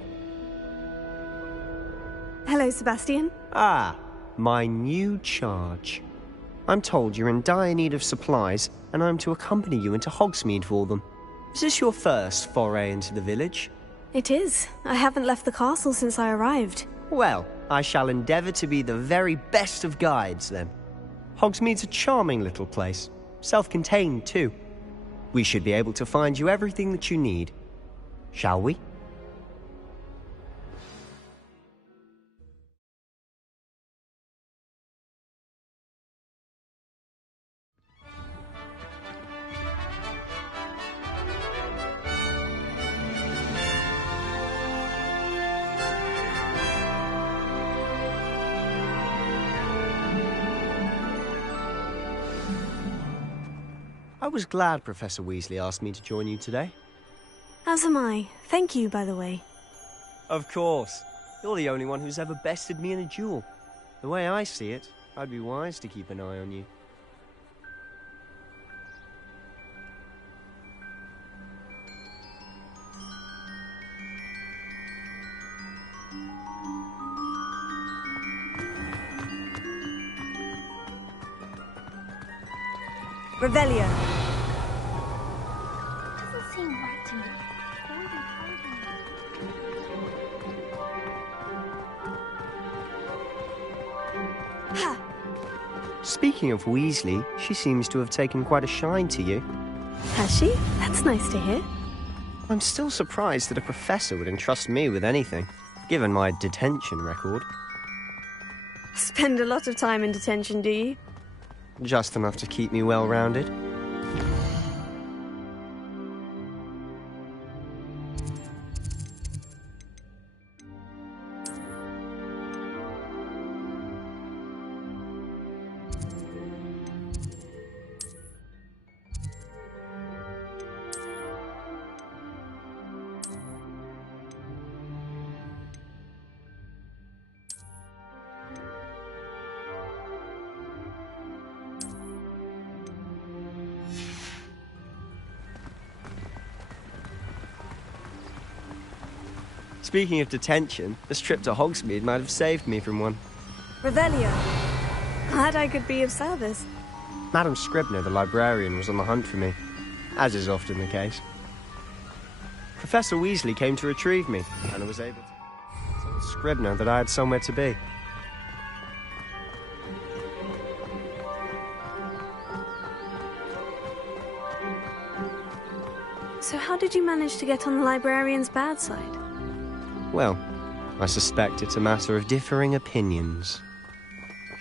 Hello, Sebastian. Ah, my new charge. I'm told you're in dire need of supplies, and I'm to accompany you into Hogsmeade for them. Is this your first foray into the village? It is. I haven't left the castle since I arrived. Well, I shall endeavour to be the very best of guides, then. Hogsmeade's a charming little place. Self-contained, too. We should be able to find you everything that you need. Shall we? I was glad Professor Weasley asked me to join you today. As am I. Thank you, by the way. Of course. You're the only one who's ever bested me in a duel. The way I see it, I'd be wise to keep an eye on you. Revelio. Doesn't seem right to me. Speaking of Weasley, she seems to have taken quite a shine to you. Has she? That's nice to hear. I'm still surprised that a professor would entrust me with anything, given my detention record. Spend a lot of time in detention, do you? Just enough to keep me well-rounded. Speaking of detention, this trip to Hogsmeade might have saved me from one. Revelio. Glad I could be of service. Madam Scribner, the librarian, was on the hunt for me, as is often the case. Professor Weasley came to retrieve me, and I was able to tell Scribner that I had somewhere to be. So how did you manage to get on the librarian's bad side? Well, I suspect it's a matter of differing opinions.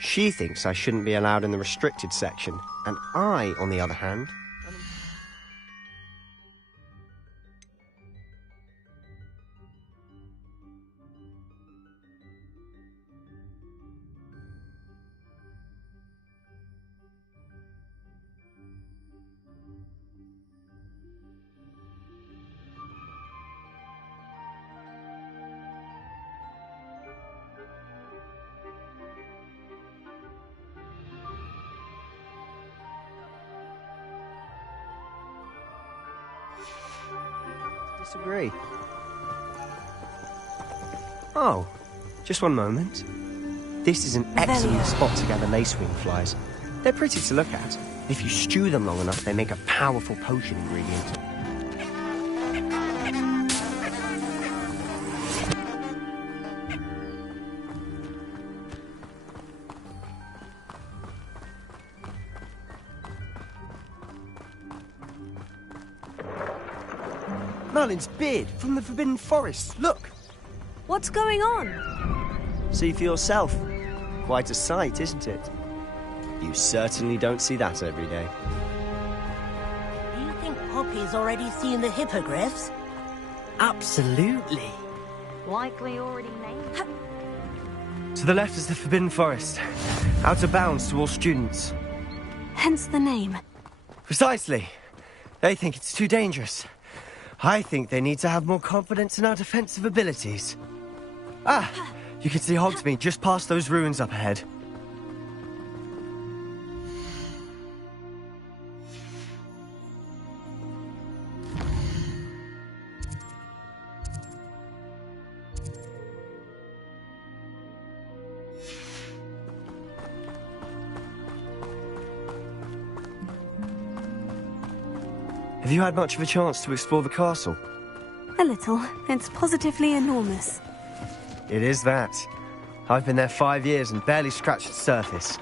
She thinks I shouldn't be allowed in the restricted section, and I, on the other hand... disagree. Oh, just one moment. This is an excellent spot to gather lacewing flies. They're pretty to look at. If you stew them long enough, they make a powerful potion ingredient. Merlin's beard from the Forbidden Forest. Look! What's going on? See for yourself. Quite a sight, isn't it? You certainly don't see that every day. Do you think Poppy's already seen the hippogriffs? Absolutely. Likely already named. To the left is the Forbidden Forest. Out of bounds to all students. Hence the name. Precisely. They think it's too dangerous. I think they need to have more confidence in our defensive abilities. Ah! You can see Hogsmeade just past those ruins up ahead. Have you had much of a chance to explore the castle? A little. It's positively enormous. It is that. I've been there 5 years and barely scratched the surface.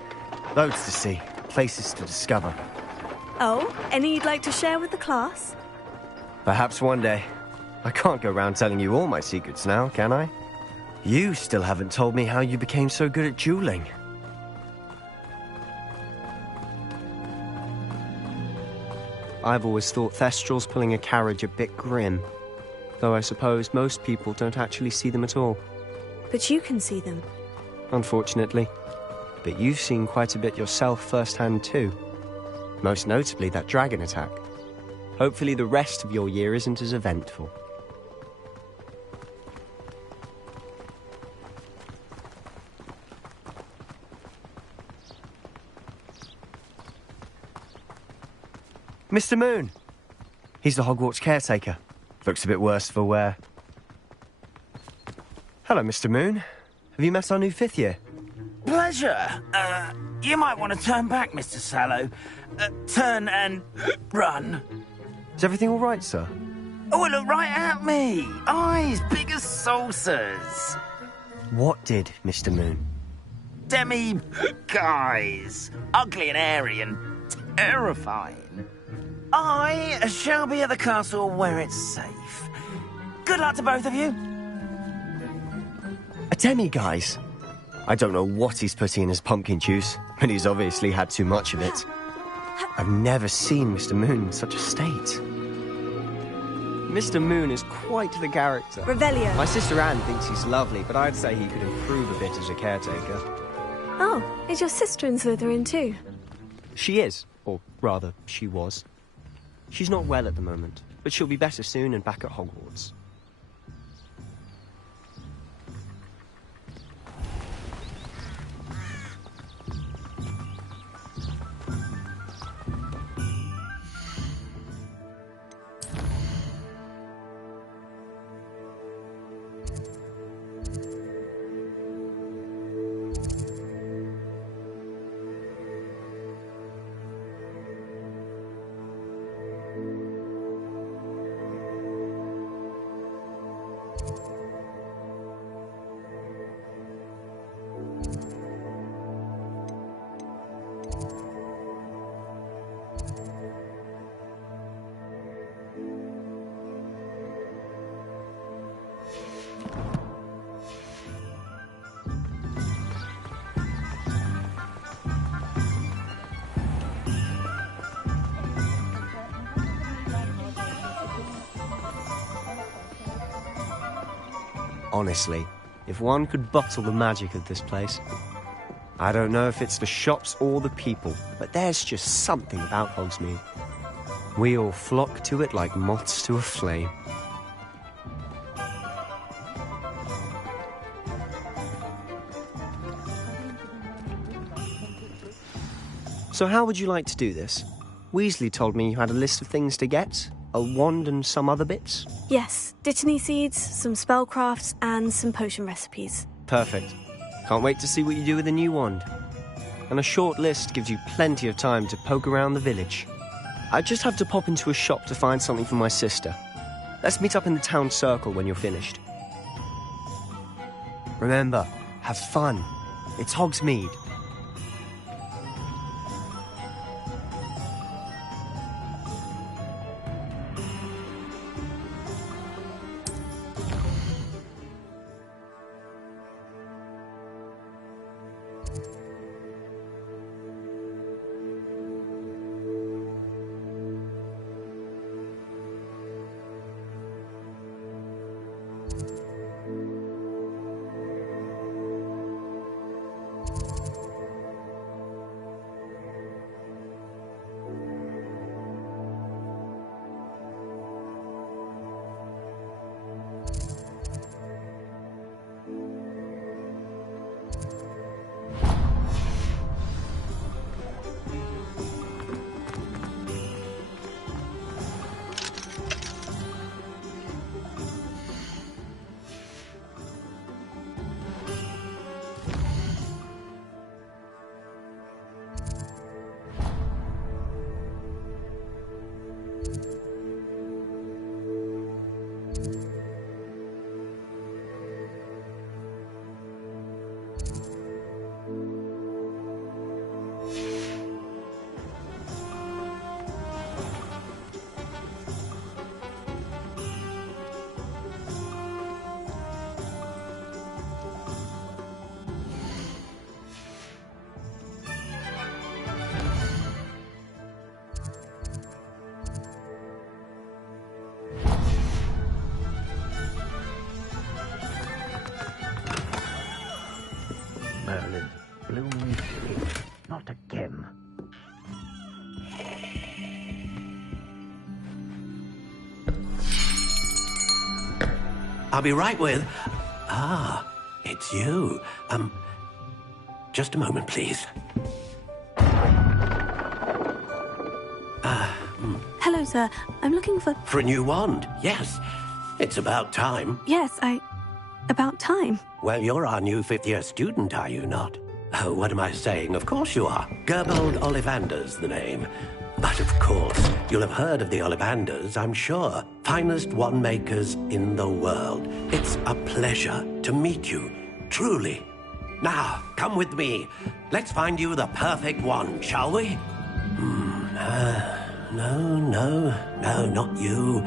Loads to see, places to discover. Oh, any you'd like to share with the class? Perhaps one day. I can't go around telling you all my secrets now, can I? You still haven't told me how you became so good at dueling. I've always thought Thestrals pulling a carriage a bit grim. Though I suppose most people don't actually see them at all. But you can see them. Unfortunately. But you've seen quite a bit yourself firsthand too. Most notably that dragon attack. Hopefully the rest of your year isn't as eventful. Mr. Moon! He's the Hogwarts caretaker. Looks a bit worse for wear. Hello, Mr. Moon. Have you met our new 5th year? Pleasure. You might want to turn back, Mr. Sallow. Turn and run. Is everything all right, sir? Oh, look right at me. Eyes big as saucers. What did, Mr. Moon? Guys. Ugly and hairy and terrifying. I shall be at the castle where it's safe. Good luck to both of you. A demi-guise? I don't know what he's putting in his pumpkin juice, but he's obviously had too much of it. I've never seen Mr. Moon in such a state. Mr. Moon is quite the character. Revelio. My sister Anne thinks he's lovely, but I'd say he could improve a bit as a caretaker. Oh, is your sister in Slytherin too? She is, or rather, she was. She's not well at the moment, but she'll be better soon and back at Hogwarts. Honestly, if one could bottle the magic of this place. I don't know if it's the shops or the people, but there's just something about Hogsmeade. We all flock to it like moths to a flame. So how would you like to do this? Weasley told me you had a list of things to get. A wand and some other bits? Yes, Dittany seeds, some spellcrafts, and some potion recipes. Perfect. Can't wait to see what you do with the new wand. And a short list gives you plenty of time to poke around the village. I just have to pop into a shop to find something for my sister. Let's meet up in the town circle when you're finished. Remember, have fun. It's Hogsmeade. Merlin, blooming not again. I'll be right with... Ah, it's you. Just a moment, please. Hello, sir. I'm looking for... For a new wand, yes. It's about time. Yes, About time. Well, you're our new fifth-year student, are you not? Oh, what am I saying? Of course you are. Gerbold Ollivander's the name. But of course, you'll have heard of the Ollivanders, I'm sure. Finest wand makers in the world. It's a pleasure to meet you, truly. Now, come with me. Let's find you the perfect wand, shall we? No, not you.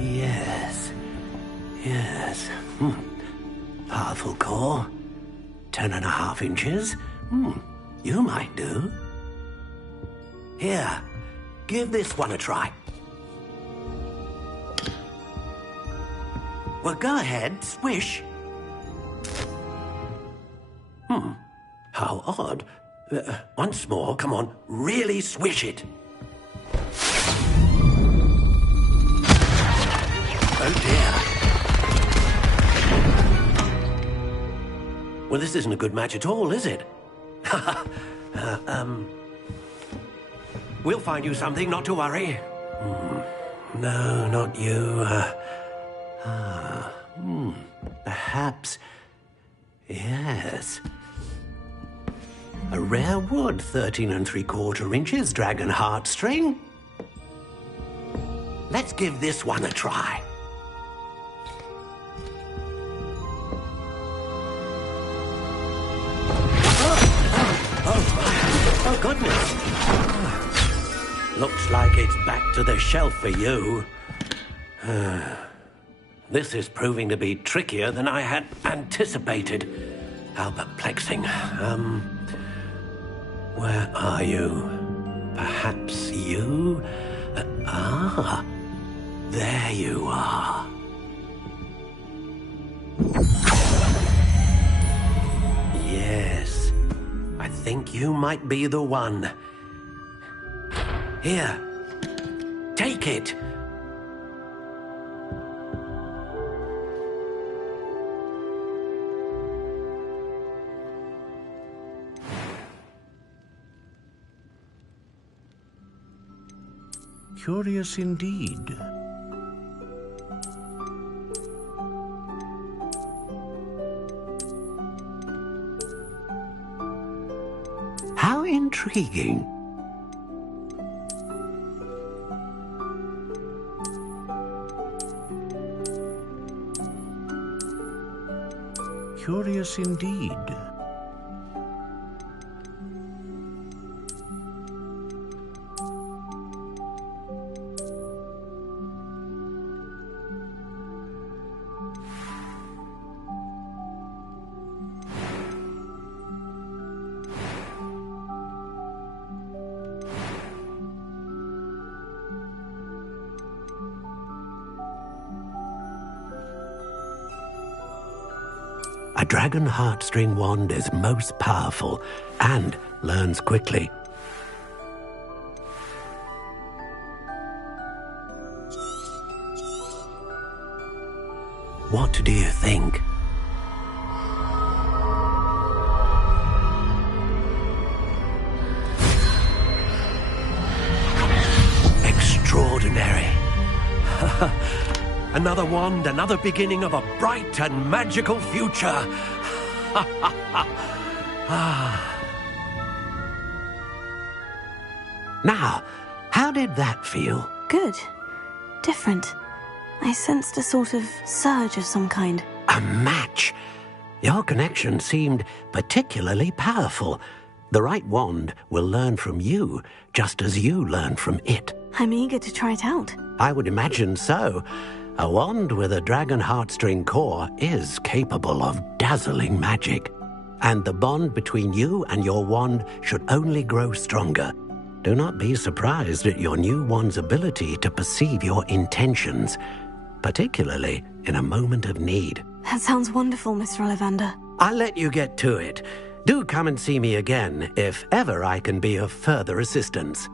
Yes. Powerful core. 10.5 inches. You might do. Here, give this one a try. Well, go ahead, swish. How odd. Once more, come on, really swish it. Oh dear. Well, this isn't a good match at all, is it? We'll find you something, not to worry. No, not you. Perhaps... Yes. A rare wood, 13 3/4 inches, dragon heartstring. Let's give this one a try. Oh, goodness. Looks like it's back to the shelf for you. This is proving to be trickier than I had anticipated. How perplexing. Where are you? Perhaps you? There you are. Yes, I think you might be the one. Here, take it. Curious indeed. How intriguing. Curious indeed. A dragon heartstring wand is most powerful and learns quickly. What do you think? Extraordinary. Another wand, another beginning of a bright and magical future. Now, how did that feel? Good. Different. I sensed a sort of surge of some kind. A match. Your connection seemed particularly powerful. The right wand will learn from you, just as you learn from it. I'm eager to try it out. I would imagine so. A wand with a dragon heartstring core is capable of dazzling magic. And the bond between you and your wand should only grow stronger. Do not be surprised at your new wand's ability to perceive your intentions, particularly in a moment of need. That sounds wonderful, Mr. Ollivander. I'll let you get to it. Do come and see me again if ever I can be of further assistance.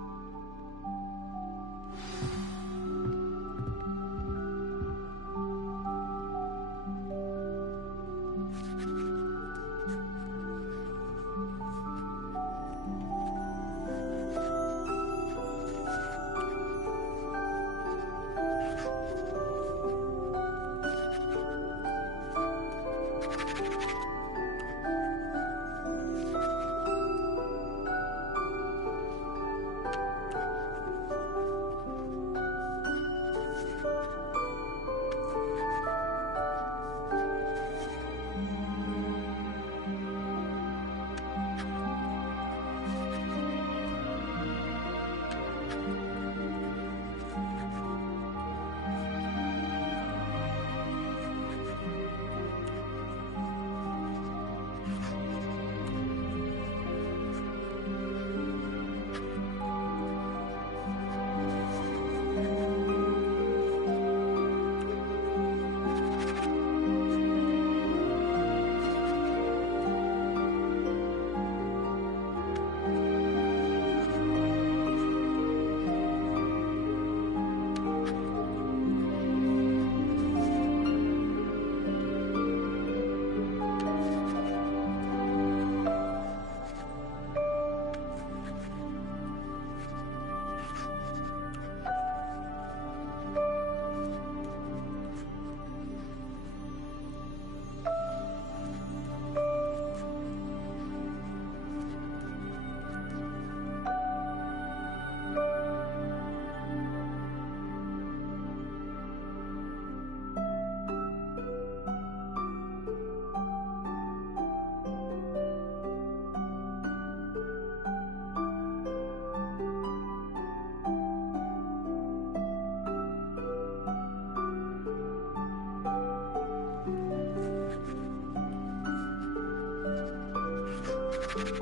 Historically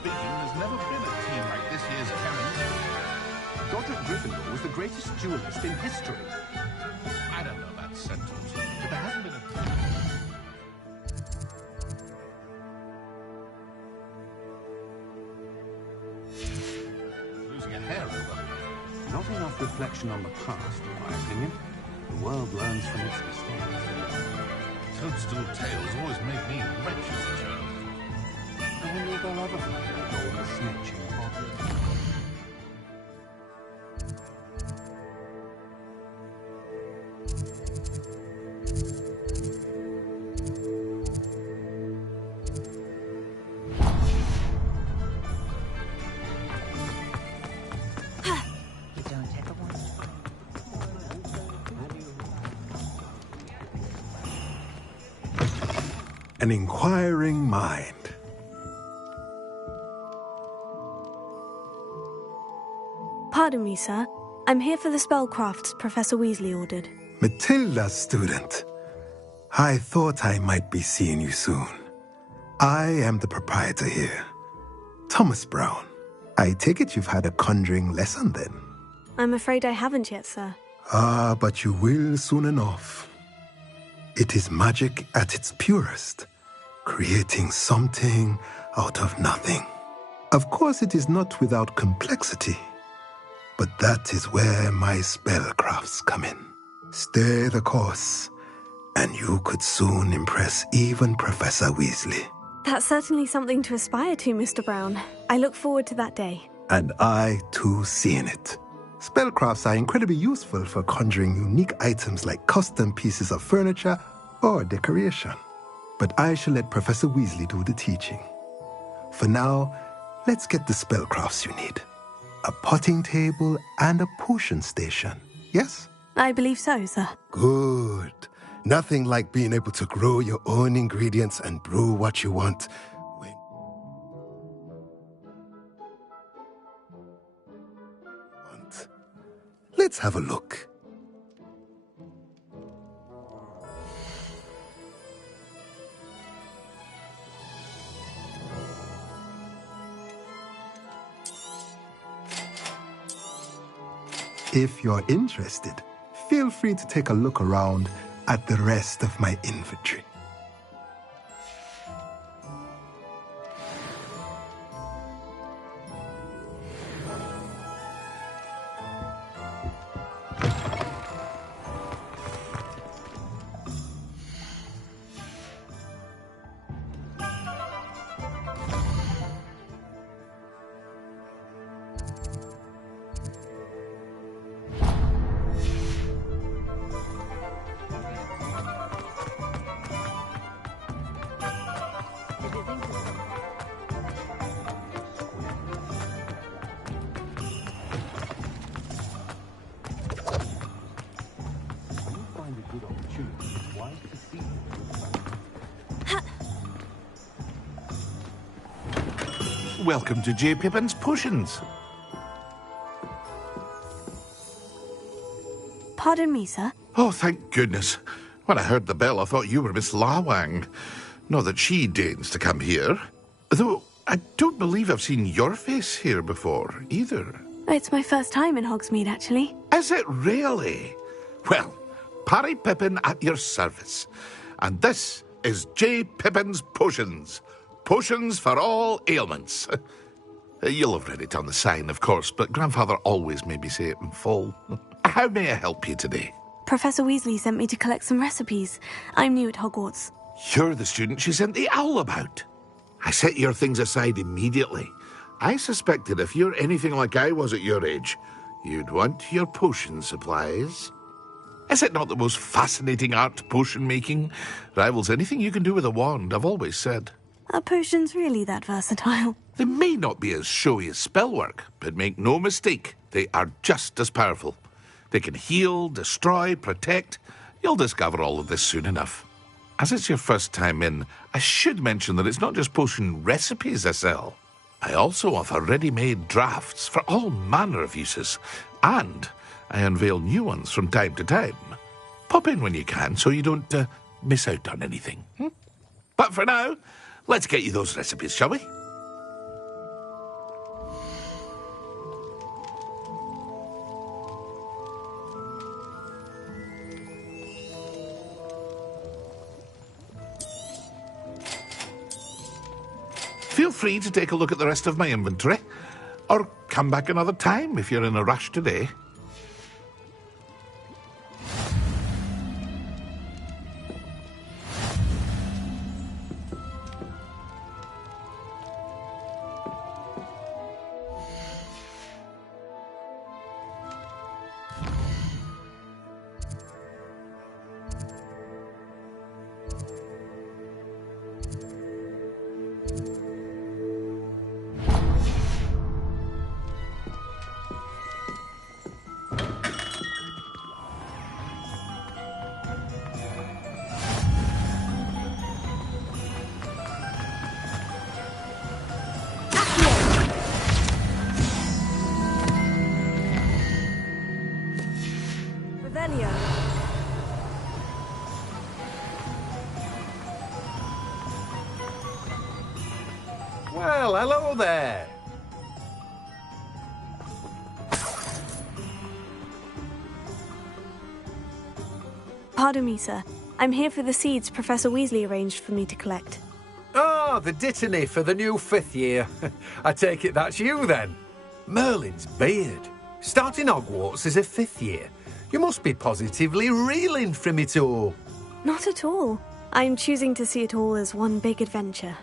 speaking, there's never been a team like this year's Cannon. Godric Gryffindor was the greatest duelist in history. I don't know about Centaurs, but there hasn't been a... Losing a hair over. Not enough reflection on the past, in my opinion. The world learns from its mistakes. Toadstool tales always made me wretched as a child. And then they'll ever find a golden snitch in Hogwarts. An inquiring mind. Pardon me, sir. I'm here for the spellcrafts Professor Weasley ordered. Matilda's student. I thought I might be seeing you soon. I am the proprietor here, Thomas Brown. I take it you've had a conjuring lesson then? I'm afraid I haven't yet, sir. Ah, but you will soon enough. It is magic at its purest, creating something out of nothing. Of course, it is not without complexity, but that is where my spellcrafts come in. Stay the course, and you could soon impress even Professor Weasley. That's certainly something to aspire to, Mr. Brown. I look forward to that day. And I, too, seeing it. Spellcrafts are incredibly useful for conjuring unique items like custom pieces of furniture or decoration. But I shall let Professor Weasley do the teaching. For now, let's get the spellcrafts you need. A potting table and a potion station, yes? I believe so, sir. Good. Nothing like being able to grow your own ingredients and brew what you want. Let's have a look. If you're interested, feel free to take a look around at the rest of my inventory. Welcome to J. Pippin's Potions. Pardon me, sir. Oh, thank goodness. When I heard the bell, I thought you were Miss Lawang. Not that she deigns to come here. Though I don't believe I've seen your face here before, either. It's my first time in Hogsmeade, actually. Is it really? Well, Parry Pippin at your service. And this is J. Pippin's Potions. Potions for all ailments. You'll have read it on the sign, of course, but Grandfather always made me say it in full. How may I help you today? Professor Weasley sent me to collect some recipes. I'm new at Hogwarts. You're the student she sent the owl about. I set your things aside immediately. I suspected if you're anything like I was at your age, you'd want your potion supplies. Is it not the most fascinating art, potion making? Rivals anything you can do with a wand, I've always said. Are potions really that versatile? They may not be as showy as spellwork, but make no mistake, they are just as powerful. They can heal, destroy, protect. You'll discover all of this soon enough. As it's your first time in, I should mention that it's not just potion recipes I sell. I also offer ready-made drafts for all manner of uses, and I unveil new ones from time to time. Pop in when you can so you don't miss out on anything. But for now, let's get you those recipes, shall we? Feel free to take a look at the rest of my inventory, or come back another time if you're in a rush today. Well, hello there. Pardon me, sir. I'm here for the seeds Professor Weasley arranged for me to collect. Ah, the dittany for the new 5th year. I take it that's you, then. Merlin's beard. Starting Hogwarts as a 5th year. You must be positively reeling from it all. Not at all. I'm choosing to see it all as one big adventure.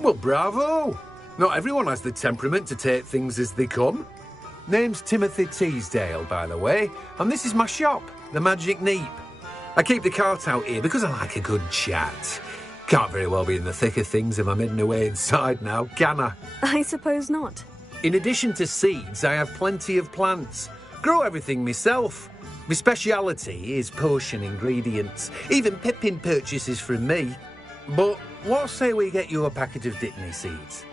Well, bravo. Not everyone has the temperament to take things as they come. Name's Timothy Teasdale, by the way, and this is my shop, the Magic Neep. I keep the cart out here because I like a good chat. Can't very well be in the thick of things if I'm hidden away inside now, can I? I suppose not. In addition to seeds, I have plenty of plants. Grow everything myself. My speciality is potion ingredients. Even Pippin purchases from me. But what say we get you a packet of dittany seeds?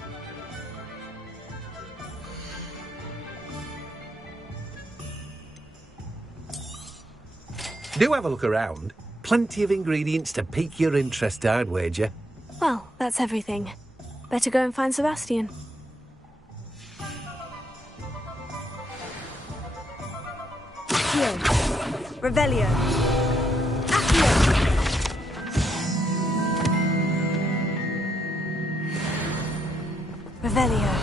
Do have a look around. Plenty of ingredients to pique your interest, I'd wager. Well, that's everything. Better go and find Sebastian. Accio. Revelio. Accio. Revelio.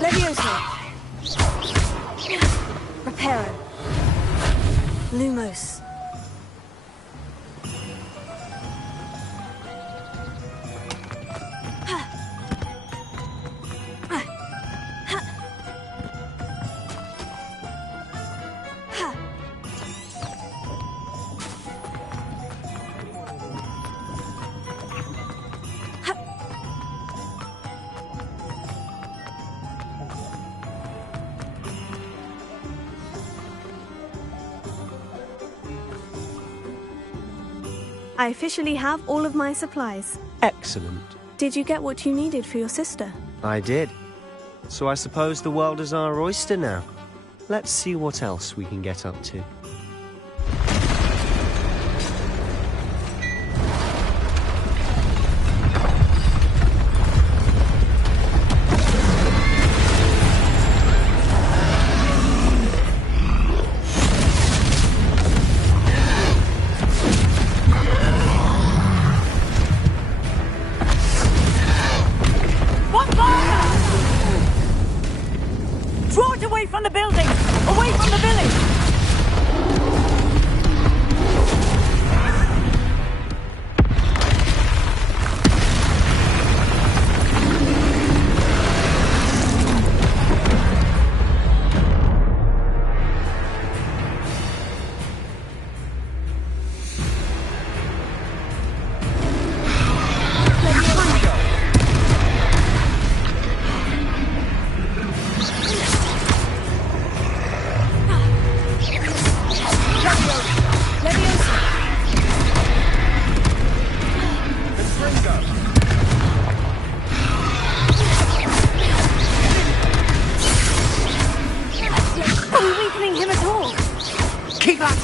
Levioso. Reparo. Lumos. I officially have all of my supplies. Excellent. Did you get what you needed for your sister? I did. So I suppose the world is our oyster now. Let's see what else we can get up to.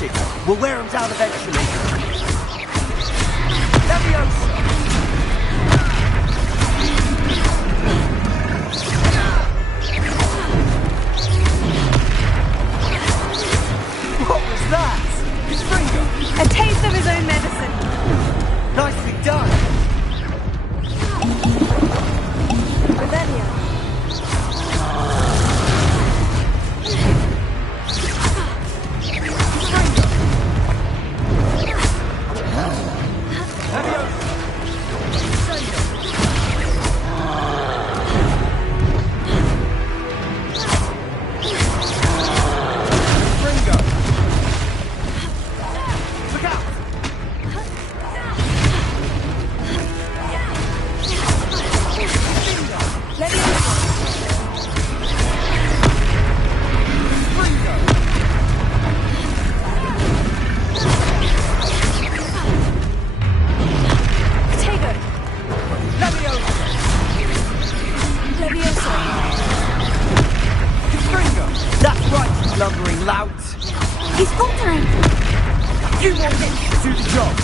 it! We'll wear them down eventually. Leviosa! What was that? Springer! A taste of his own medicine. Nicely done! Revelio. Lumbering lout. He's faltering. You want him to do the job.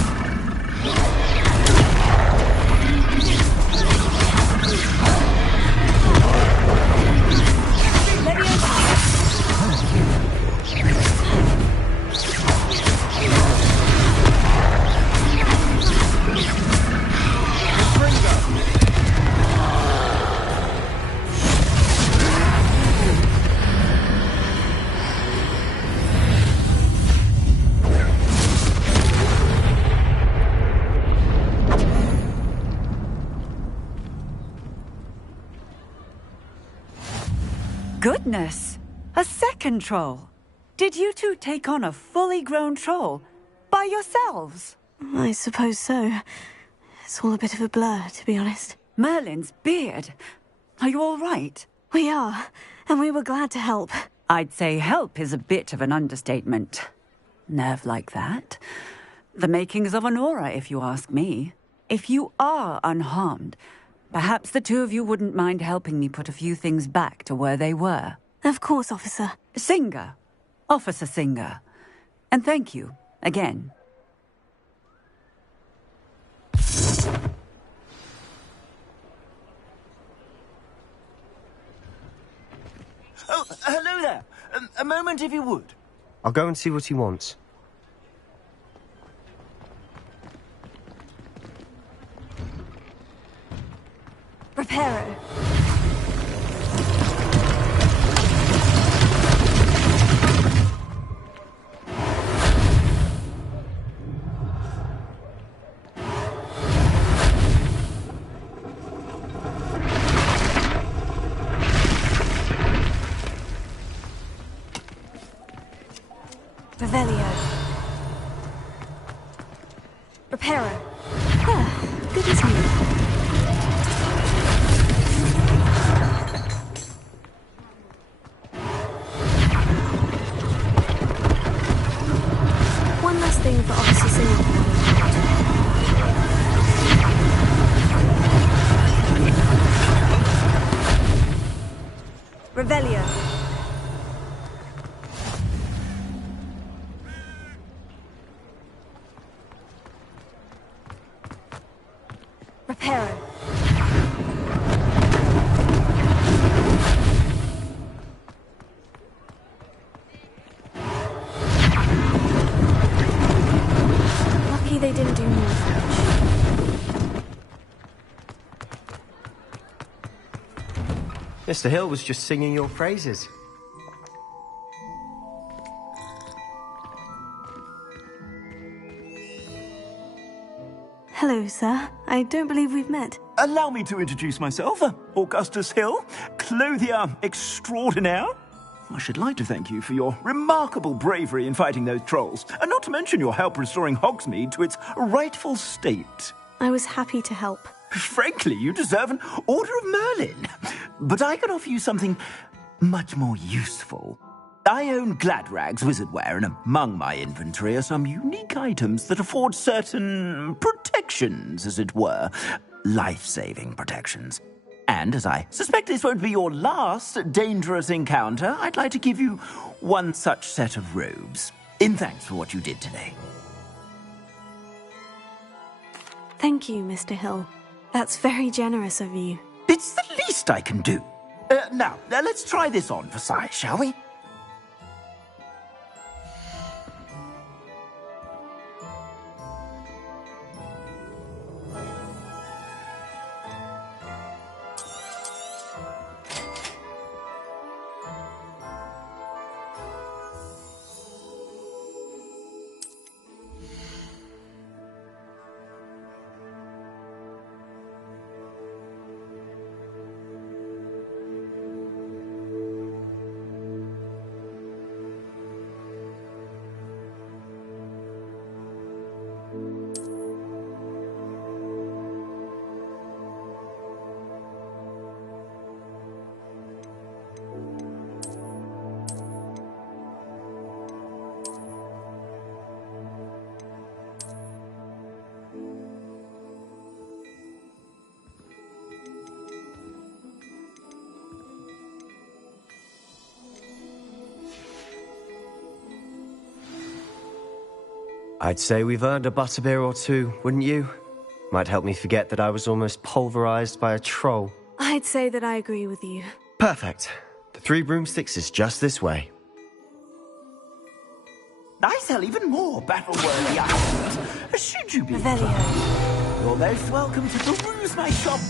Goodness! A second troll! Did you two take on a fully grown troll by yourselves? I suppose so. It's all a bit of a blur, to be honest. Merlin's beard. Are you all right? We are, and we were glad to help. I'd say help is a bit of an understatement. Nerve like that. The makings of an aura, if you ask me. If you are unharmed, perhaps the two of you wouldn't mind helping me put a few things back to where they were. Of course, officer. Singer. Officer Singer. And thank you, again. Oh, hello there. A moment, if you would. I'll go and see what he wants. Reparo. Revelio. Reparo. Ah, good as new. One last thing for Officer Singer. Revelio. Reparo. Lucky they didn't do more damage. Mr. Hill was just singing your praises. Hello, sir. I don't believe we've met. Allow me to introduce myself. Augustus Hill, clothier extraordinaire. I should like to thank you for your remarkable bravery in fighting those trolls, and not to mention your help restoring Hogsmeade to its rightful state. I was happy to help. Frankly, you deserve an Order of Merlin. But I can offer you something much more useful. I own Gladrag's wizardware, and among my inventory are some unique items that afford certain protections, as it were. Life-saving protections. And as I suspect this won't be your last dangerous encounter, I'd like to give you one such set of robes. In thanks for what you did today. Thank you, Mr. Hill. That's very generous of you. It's the least I can do. Now, let's try this on for size, shall we? I'd say we've earned a butterbeer or two, wouldn't you? Might help me forget that I was almost pulverized by a troll. I'd say that I agree with you. Perfect. The 3 broomsticks is just this way. I sell even more battle-worthy items. Should you be... Revelio. You're most welcome to peruse my shop.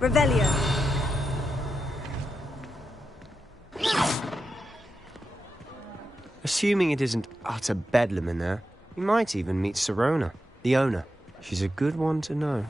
Revelio. Assuming it isn't utter bedlam in there, you might even meet Sirona, the owner. She's a good one to know.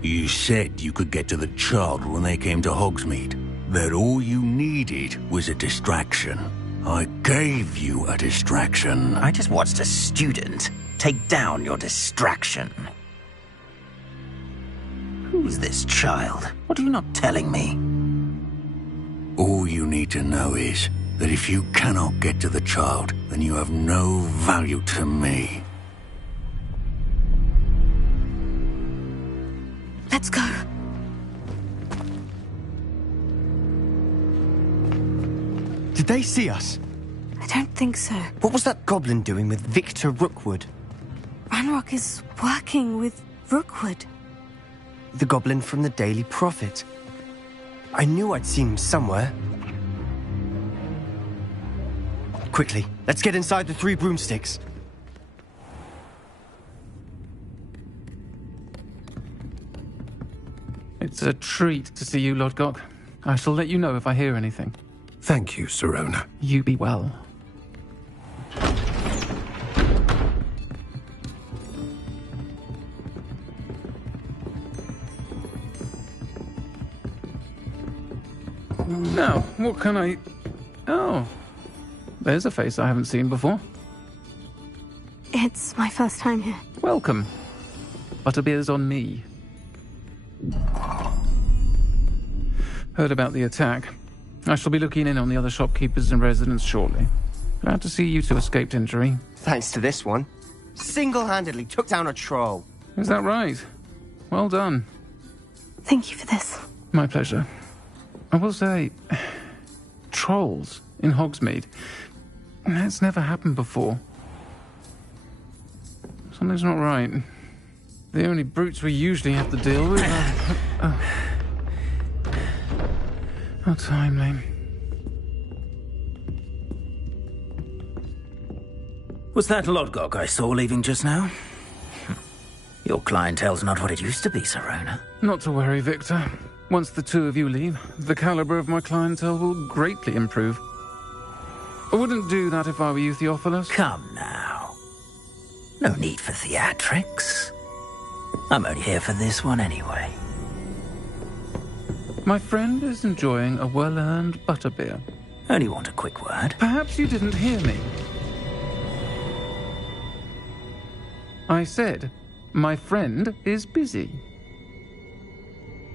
You said you could get to the child when they came to Hogsmeade. That all you needed was a distraction. I gave you a distraction. I just watched a student take down your distraction. Who's this child? What are you not telling me? All you need to know is that if you cannot get to the child, then you have no value to me. Let's go. Did they see us? I don't think so. What was that goblin doing with Victor Rookwood? Ranrock is working with Rookwood. The goblin from the Daily Prophet. I knew I'd seen him somewhere. Quickly, let's get inside the 3 broomsticks. It's a treat to see you, Lodgok. I shall let you know if I hear anything. Thank you, Sirona. You be well. Now, what can I... Oh, there's a face I haven't seen before. It's my first time here. Welcome. Butterbeer's on me. Heard about the attack. I shall be looking in on the other shopkeepers and residents shortly. Glad to see you two escaped injury. Thanks to this one. Single-handedly took down a troll. Is that right? Well done. Thank you for this. My pleasure. I will say, trolls in Hogsmeade. That's never happened before. Something's not right. The only brutes we usually have to deal with are... How timely. Was that Lodgok I saw leaving just now? Your clientele's not what it used to be, Sirona. Not to worry, Victor. Once the two of you leave, the caliber of my clientele will greatly improve. I wouldn't do that if I were you, Theophilus. Come now. No need for theatrics. I'm only here for this one anyway. My friend is enjoying a well-earned butterbeer. Only want a quick word. Perhaps you didn't hear me. I said, my friend is busy.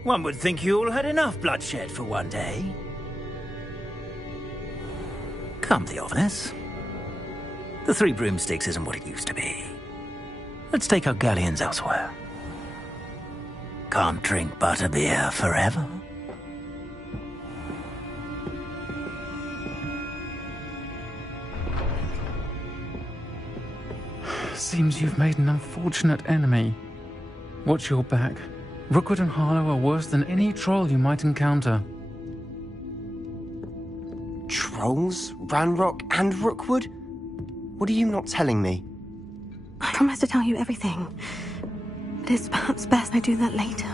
One would think you all had enough bloodshed for one day. Come, Theophilus. The Three Broomsticks isn't what it used to be. Let's take our galleons elsewhere. Can't drink butterbeer forever. Seems you've made an unfortunate enemy. Watch your back. Rookwood and Harlow are worse than any troll you might encounter. Trolls? Ranrock and Rookwood? What are you not telling me? I promise to tell you everything. But it's perhaps best I do that later.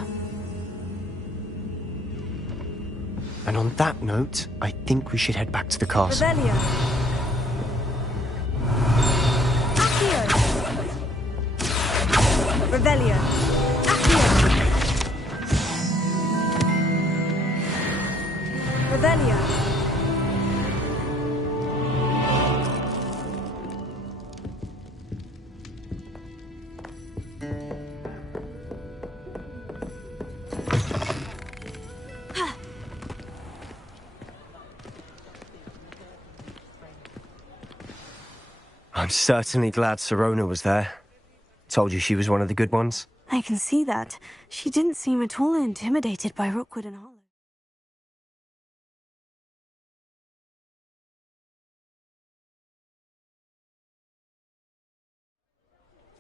And on that note, I think we should head back to the castle. Revelio. Accio. Revelio. Accio. Revelio. I'm certainly glad Sirona was there. Told you she was one of the good ones. I can see that. She didn't seem at all intimidated by Rookwood and Harlow.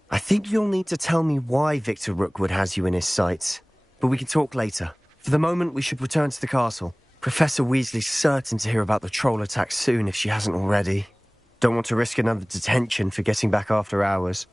I think you'll need to tell me why Victor Rookwood has you in his sights. But we can talk later. For the moment, we should return to the castle. Professor Weasley's certain to hear about the troll attack soon if she hasn't already. Don't want to risk another detention for getting back after hours.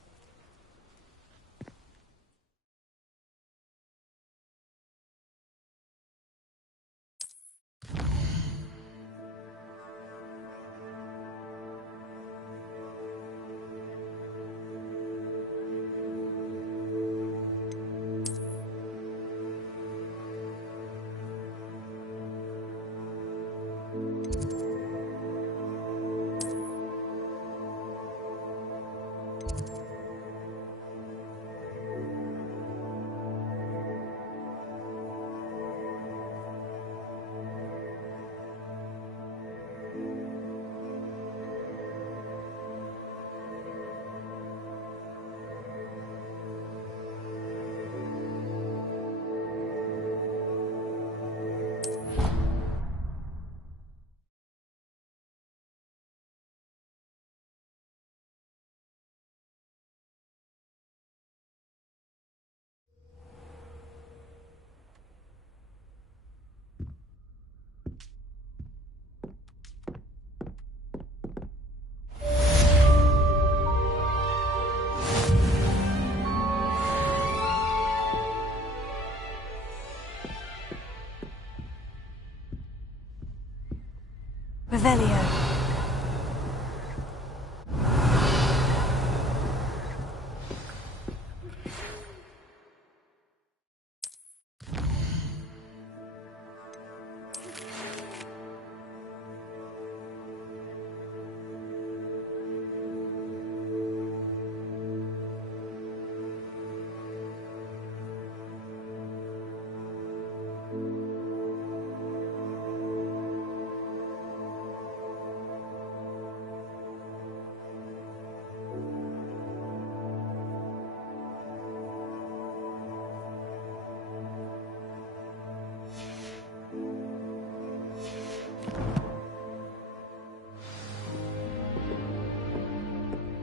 Revelio.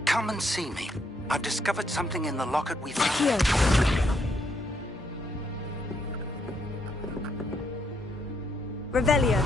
Come and see me. I've discovered something in the locket we found. Here. Revelio.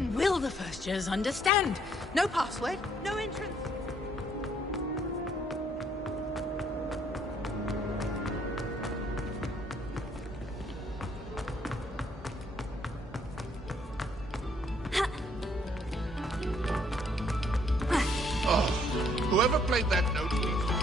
And will the first years understand? No password, no entrance. Oh, whoever played that note needs to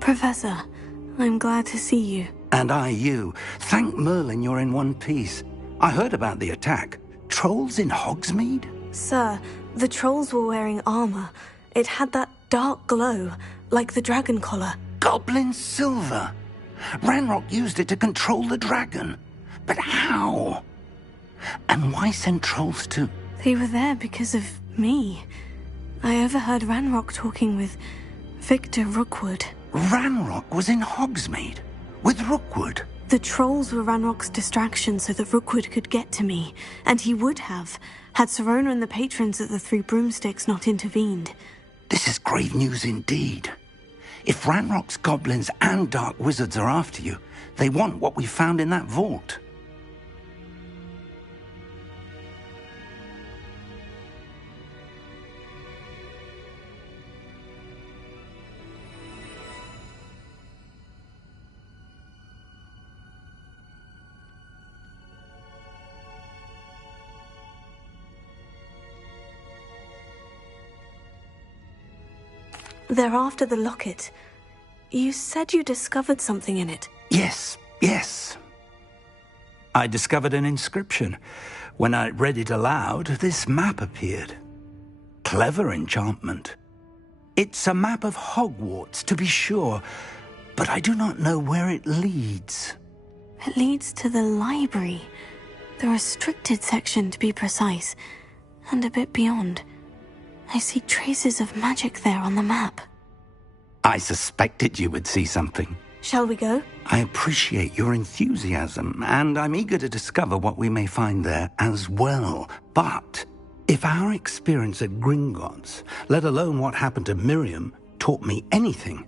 Professor, I'm glad to see you. And I you. Thank Merlin you're in one piece. I heard about the attack. Trolls in Hogsmeade? Sir, the trolls were wearing armor. It had that dark glow, like the dragon collar. Goblin silver! Ranrock used it to control the dragon. But how? And why send trolls to... They were there because of me. I overheard Ranrock talking with Victor Rookwood. Ranrock was in Hogsmeade? With Rookwood? The trolls were Ranrock's distraction so that Rookwood could get to me. And he would have, had Serona and the patrons at the Three Broomsticks not intervened. This is grave news indeed. If Ranrock's goblins and dark wizards are after you, they want what we found in that vault. They're after the locket. You said you discovered something in it. Yes. I discovered an inscription. When I read it aloud, this map appeared. Clever enchantment. It's a map of Hogwarts, to be sure, but I do not know where it leads. It leads to the library. The restricted section, to be precise, and a bit beyond. I see traces of magic there on the map. I suspected you would see something. Shall we go? I appreciate your enthusiasm, and I'm eager to discover what we may find there as well. But if our experience at Gringotts, let alone what happened to Miriam, taught me anything,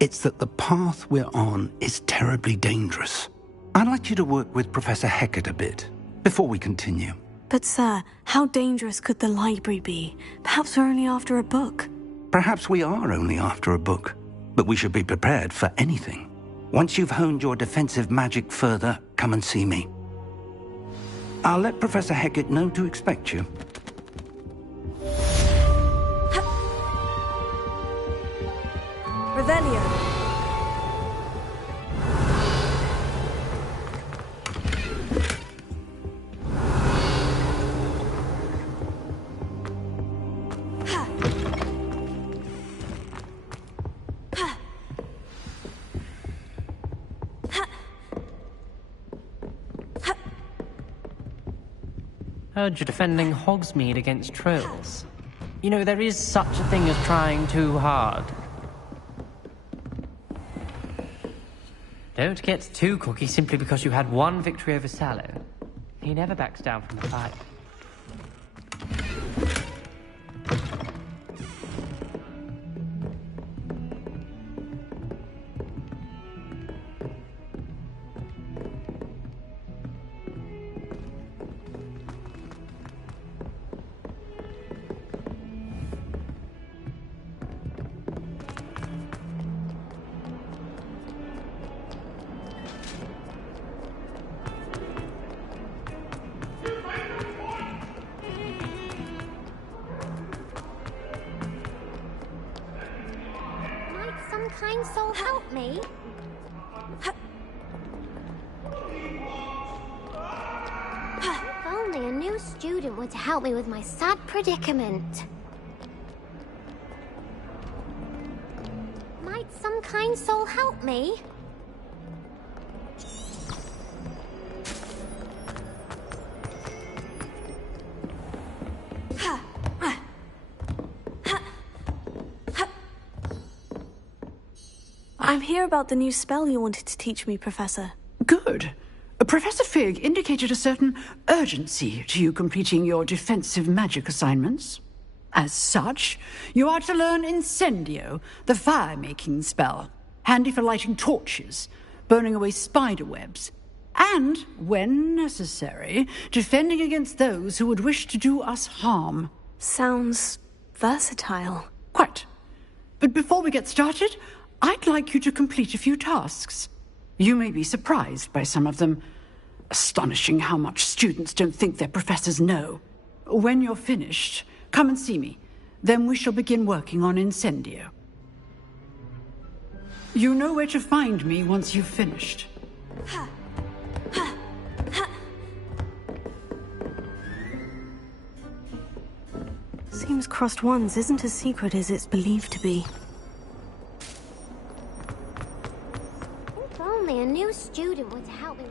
it's that the path we're on is terribly dangerous. I'd like you to work with Professor Hecat a bit before we continue. But sir, how dangerous could the library be? Perhaps we're only after a book. Perhaps we are only after a book, but we should be prepared for anything. Once you've honed your defensive magic further, come and see me. I'll let Professor Hecat know to expect you. Revelio. Heard you're defending Hogsmeade against trolls. You know, there is such a thing as trying too hard. Don't get too cocky simply because you had one victory over Sallow. He never backs down from the fight. Kind soul help me? If only a new student were to help me with my sad predicament. Might some kind soul help me? I'm here about the new spell you wanted to teach me, Professor. Good. Professor Fig indicated a certain urgency to you completing your defensive magic assignments. As such, you are to learn Incendio, the fire-making spell, handy for lighting torches, burning away spider webs, and, when necessary, defending against those who would wish to do us harm. Sounds versatile. Quite. But before we get started, I'd like you to complete a few tasks. You may be surprised by some of them. Astonishing how much students don't think their professors know. When you're finished, come and see me. Then we shall begin working on Incendio. You know where to find me once you've finished. Seems Crossed Wands isn't as secret as it's believed to be. If only a new student were to help me.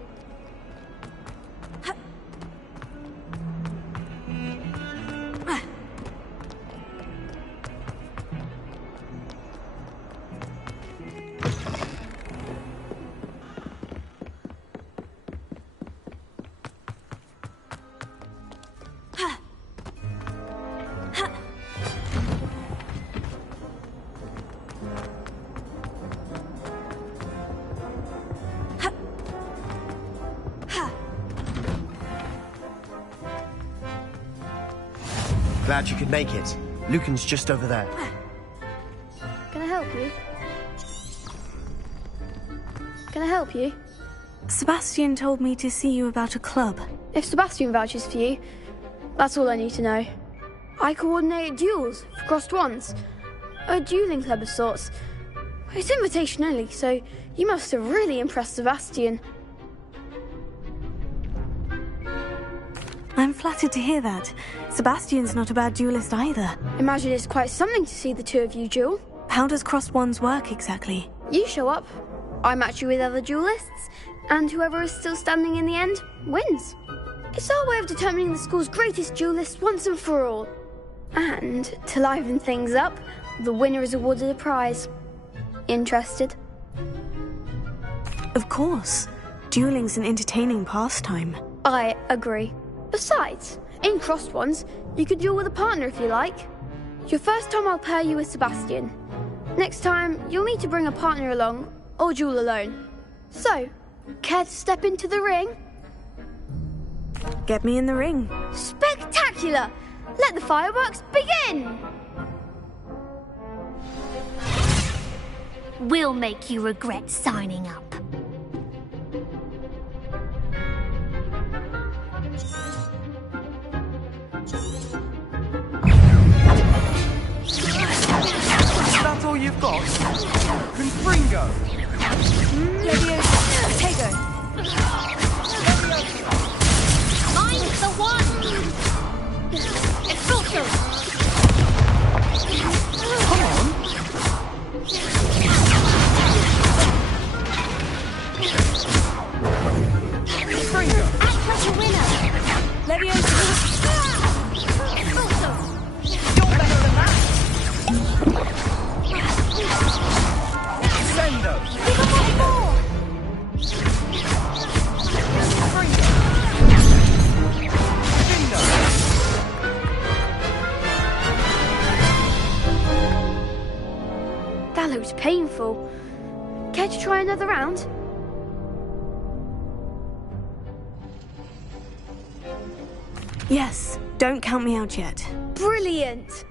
Glad you could make it. Lucan's just over there. Can I help you? Can I help you? Sebastian told me to see you about a club. If Sebastian vouches for you, that's all I need to know. I coordinate duels for Crossed Wands. A dueling club of sorts. It's invitation only, so you must have really impressed Sebastian. I'm flattered to hear that. Sebastian's not a bad duelist either. Imagine it's quite something to see the two of you duel. How does Crossed Wands work exactly? You show up, I match you with other duelists, and whoever is still standing in the end wins. It's our way of determining the school's greatest duelist once and for all. And, to liven things up, the winner is awarded a prize. Interested? Of course. Dueling's an entertaining pastime. I agree. Besides, in Crossed Wands, you could duel with a partner if you like. Your first time I'll pair you with Sebastian. Next time, you'll need to bring a partner along, or duel alone. So, care to step into the ring? Get me in the ring. Spectacular! Let the fireworks begin! We'll make you regret signing up. That's all you've got? Confringo! Leviosa, Tego! Mine's the one! Expulsion! Come on! Confringo! Act like a winner! That looks painful. Care to try another round? Yes, don't count me out yet. Brilliant!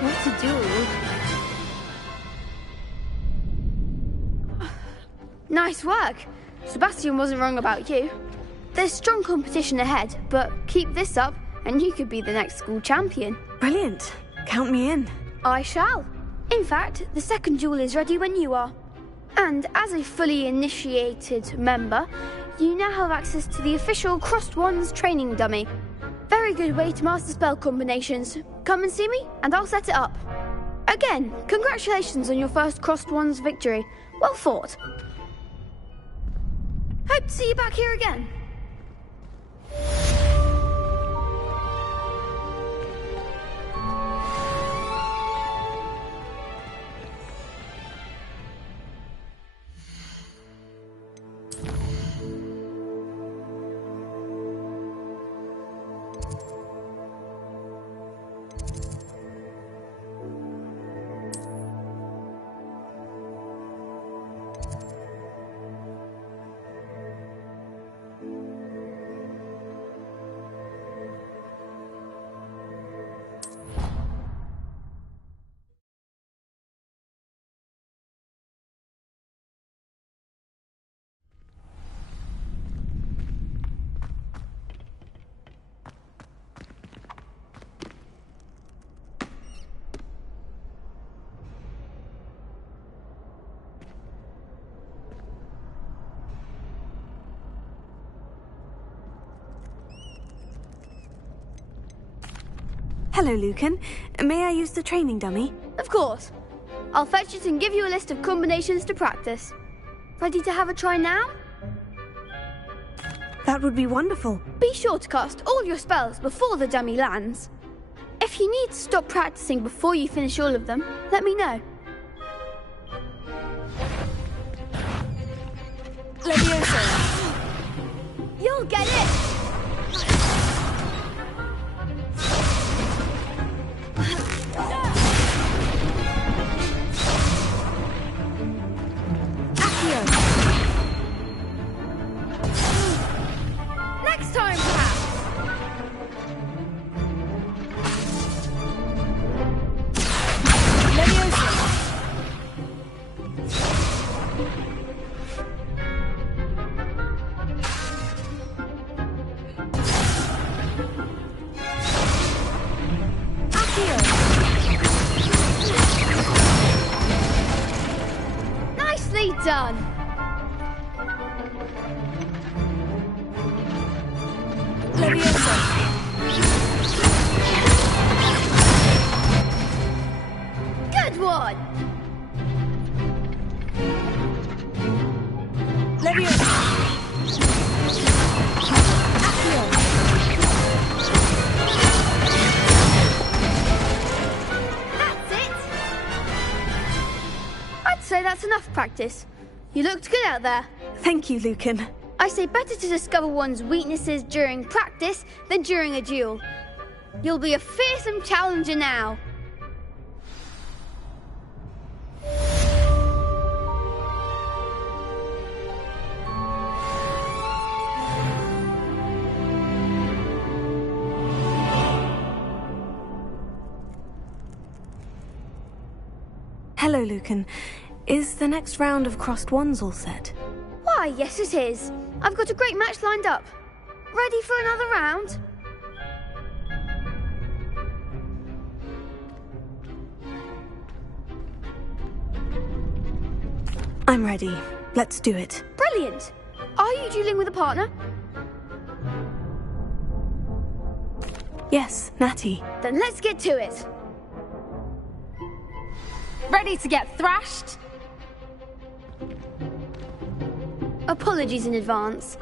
What to do? Nice work. Sebastian wasn't wrong about you. There's strong competition ahead, but keep this up and you could be the next school champion. Brilliant. Count me in. I shall. In fact, the second duel is ready when you are. And as a fully initiated member, you now have access to the official Crossed Wands training dummy. Very good way to master spell combinations. Come and see me, and I'll set it up. Again, congratulations on your first Crossed Wands victory. Well fought. Hope to see you back here again. Hello, Lucan. May I use the training dummy? Of course. I'll fetch it and give you a list of combinations to practice. Ready to have a try now? That would be wonderful. Be sure to cast all your spells before the dummy lands. If you need to stop practicing before you finish all of them, let me know. Leviosa. You'll get it! Next time, perhaps! Leviosa. Nicely done! Good one! That's it! I'd say that's enough practice. You looked good out there. Thank you, Lucan. I say better to discover one's weaknesses during practice than during a duel. You'll be a fearsome challenger now. Hello, Lucan. Is the next round of crossed wands all set? Why, yes it is. I've got a great match lined up. Ready for another round? I'm ready. Let's do it. Brilliant! Are you dueling with a partner? Yes, Natty. Then let's get to it. Ready to get thrashed? Apologies in advance.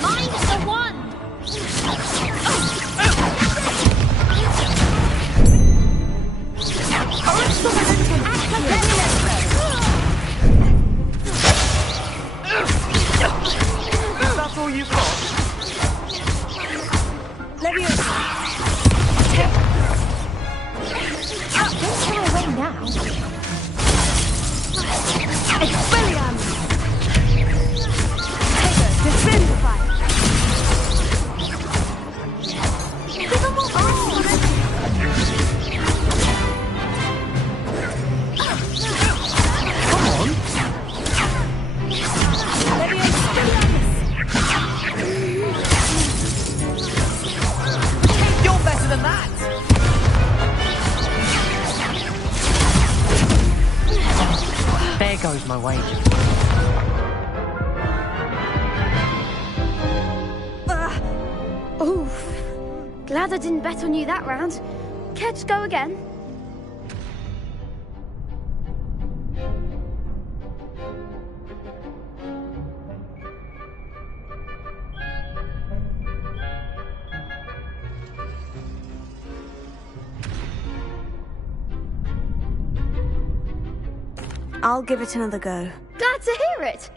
Mind the wand! That's all you've got? Don't shy away now. Expelliarmus! Defend the fight! You're better than that! There goes my wager. Oof. Glad I didn't bet on you that round. Care to go again? I'll give it another go. Glad to hear it!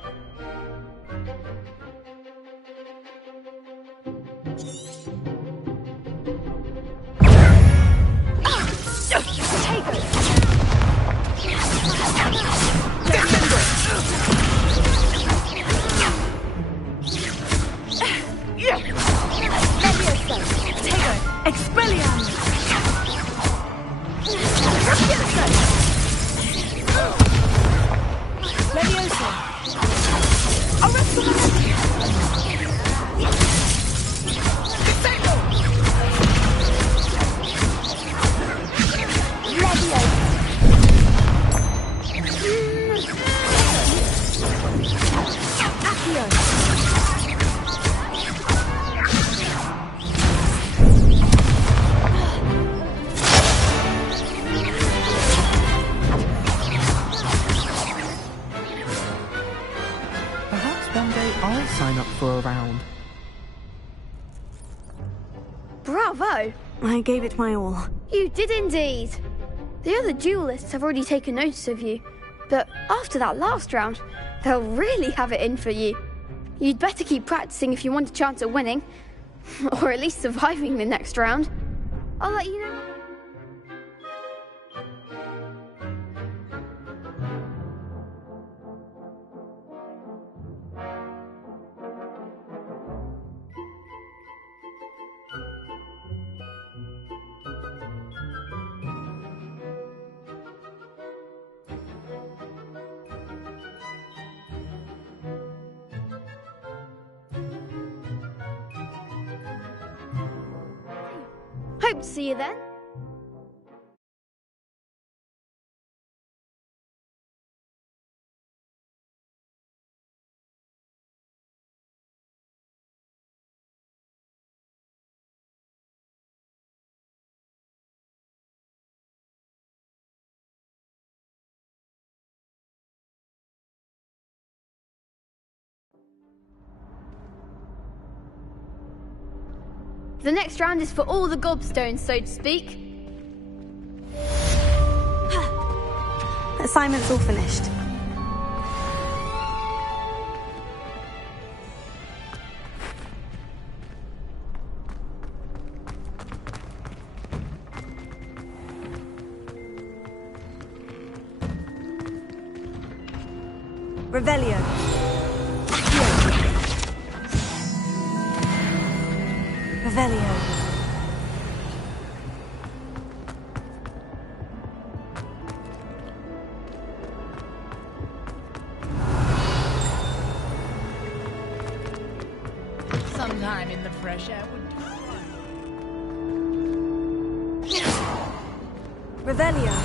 Perhaps one day I'll sign up for a round. Bravo! I gave it my all. You did indeed. The other duelists have already taken notice of you, but after that last round, they'll really have it in for you. You'd better keep practicing if you want a chance at winning, or at least surviving the next round. I'll let you know. Hope to see you then. The next round is for all the gobstones, so to speak. Assignment's all finished. Revelio. Revelio. Sometime in the fresh air would be fun. Revelio.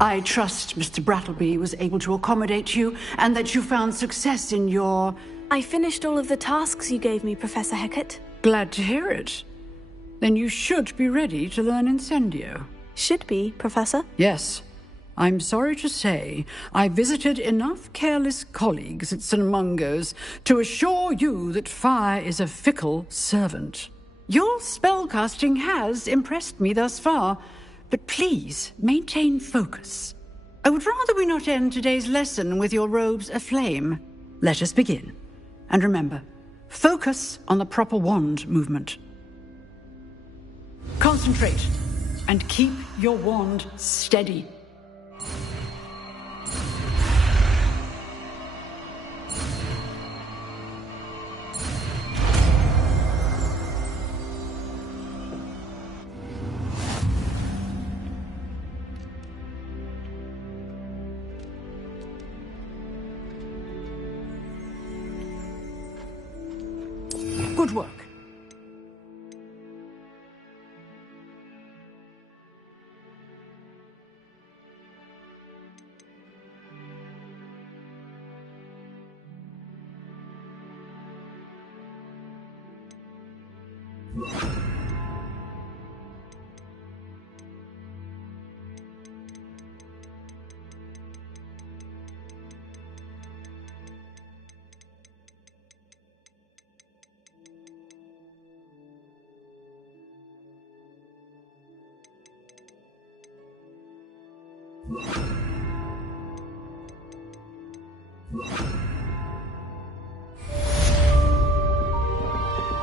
I trust Mr. Brattleby was able to accommodate you, and that you found success in your... I finished all of the tasks you gave me, Professor Hecat. Glad to hear it. Then you should be ready to learn Incendio. Should be, Professor? Yes. I'm sorry to say, I visited enough careless colleagues at St. Mungo's to assure you that fire is a fickle servant. Your spellcasting has impressed me thus far, but please maintain focus. I would rather we not end today's lesson with your robes aflame. Let us begin. And remember, focus on the proper wand movement. Concentrate, and keep your wand steady. Good work.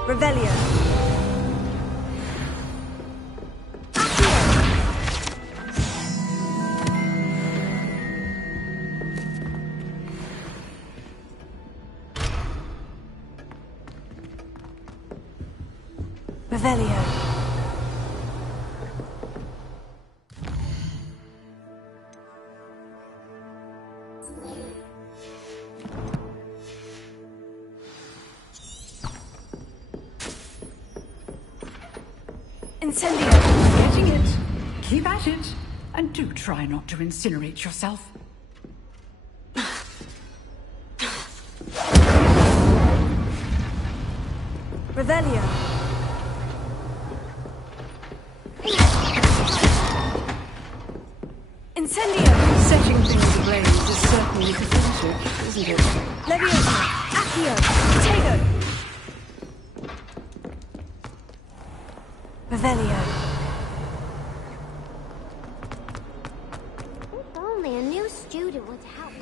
Revelio. Revelio. Incendio. Getting it. Keep at it. And do try not to incinerate yourself. Revelio. Incendio. Setting things ablaze is certainly cathartic, isn't it? Leviosa. Accio. Tego. Revelio. If only a new student would help me.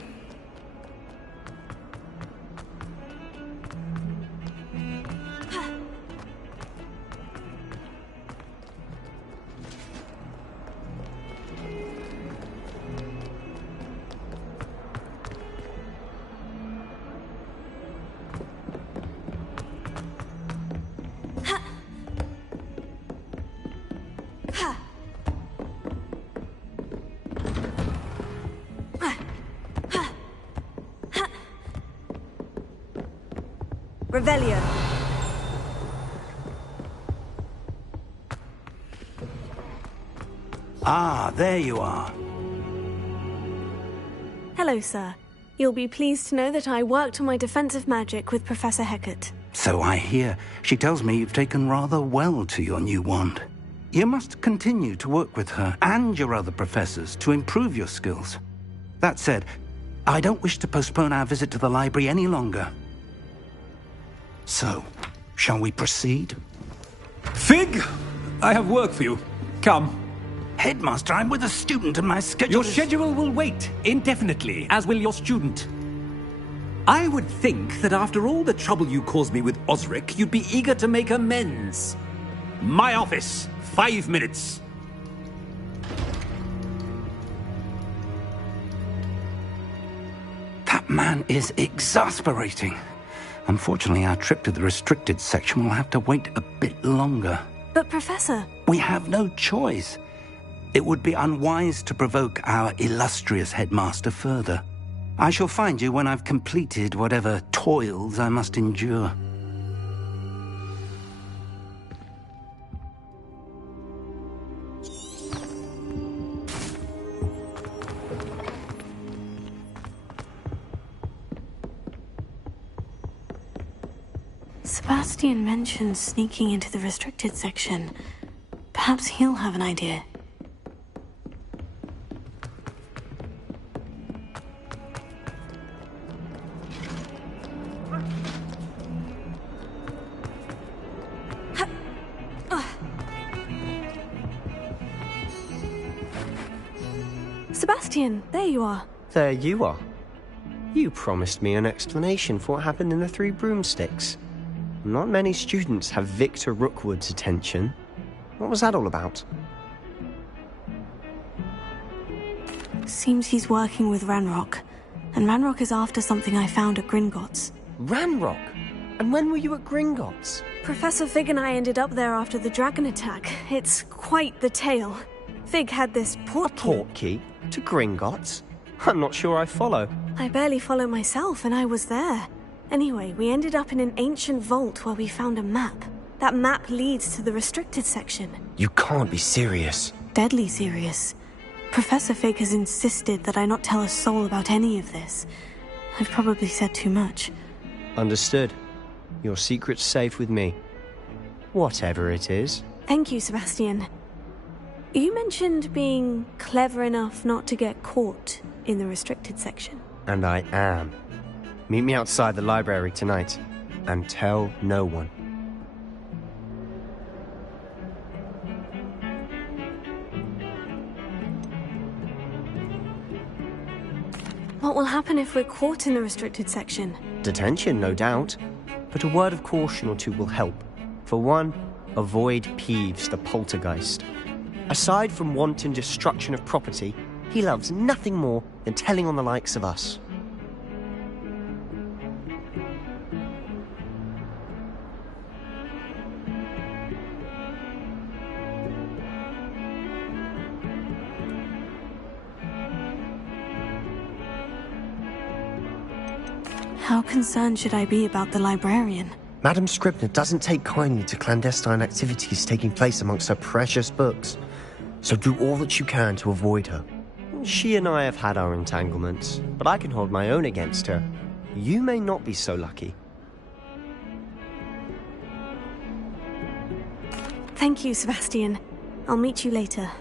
Revelio. Ah, there you are. Hello, sir. You'll be pleased to know that I worked on my defensive magic with Professor Hecat. So I hear. She tells me you've taken rather well to your new wand. You must continue to work with her and your other professors to improve your skills. That said, I don't wish to postpone our visit to the library any longer. So, shall we proceed? Fig! I have work for you. Come. Headmaster, I'm with a student and my schedule Your schedule will wait indefinitely, as will your student. I would think that after all the trouble you caused me with Osric, you'd be eager to make amends. My office, 5 minutes. That man is exasperating. Unfortunately, our trip to the restricted section will have to wait a bit longer. But, Professor... We have no choice. It would be unwise to provoke our illustrious headmaster further. I shall find you when I've completed whatever toils I must endure. Sebastian mentioned sneaking into the restricted section. Perhaps he'll have an idea. Sebastian, there you are. There you are. You promised me an explanation for what happened in the Three Broomsticks. Not many students have Victor Rookwood's attention. What was that all about? Seems he's working with Ranrock. And Ranrock is after something I found at Gringotts. Ranrock? And when were you at Gringotts? Professor Fig and I ended up there after the dragon attack. It's quite the tale. Fig had this portkey. A portkey? To Gringotts? I'm not sure I follow. I barely follow myself, and I was there. Anyway, we ended up in an ancient vault where we found a map. That map leads to the restricted section. You can't be serious. Deadly serious. Professor Fig has insisted that I not tell a soul about any of this. I've probably said too much. Understood. Your secret's safe with me. Whatever it is. Thank you, Sebastian. You mentioned being clever enough not to get caught in the restricted section. And I am. Meet me outside the library tonight, and tell no one. What will happen if we're caught in the restricted section? Detention, no doubt. But a word of caution or two will help. For one, avoid Peeves, the poltergeist. Aside from wanton destruction of property, he loves nothing more than telling on the likes of us. How concerned should I be about the librarian? Madame Scribner doesn't take kindly to clandestine activities taking place amongst her precious books, so do all that you can to avoid her. She and I have had our entanglements, but I can hold my own against her. You may not be so lucky. Thank you, Sebastian. I'll meet you later.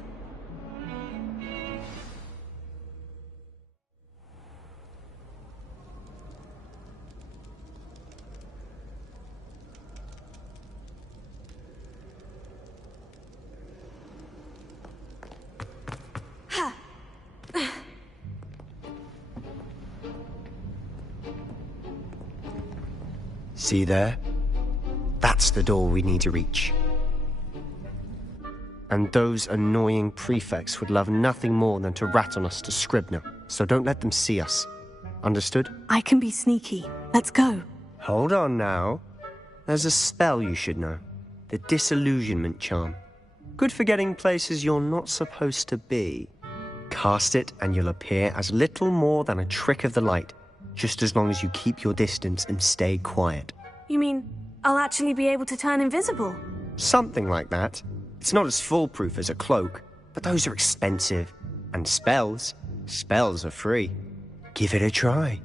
See there? That's the door we need to reach. And those annoying prefects would love nothing more than to rat on us to Scribner, so don't let them see us. Understood? I can be sneaky. Let's go. Hold on now. There's a spell you should know. The Disillusionment Charm. Good for getting places you're not supposed to be. Cast it and you'll appear as little more than a trick of the light, just as long as you keep your distance and stay quiet. You mean I'll actually be able to turn invisible? Something like that. It's not as foolproof as a cloak, but those are expensive. And spells are free. Give it a try.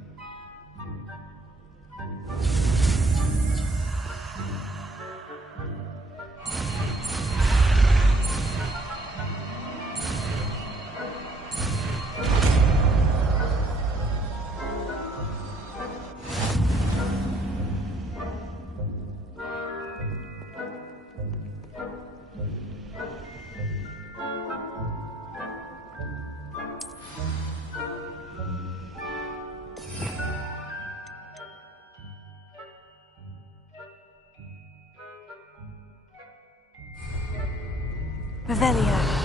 Revelio.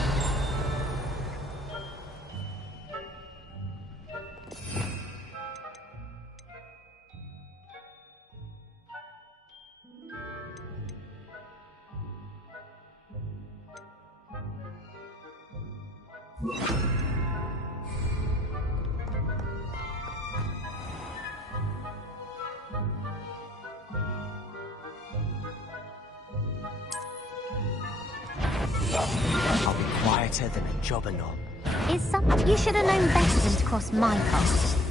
I'll be quieter than a jobberknob. You should have known better than to cross my path.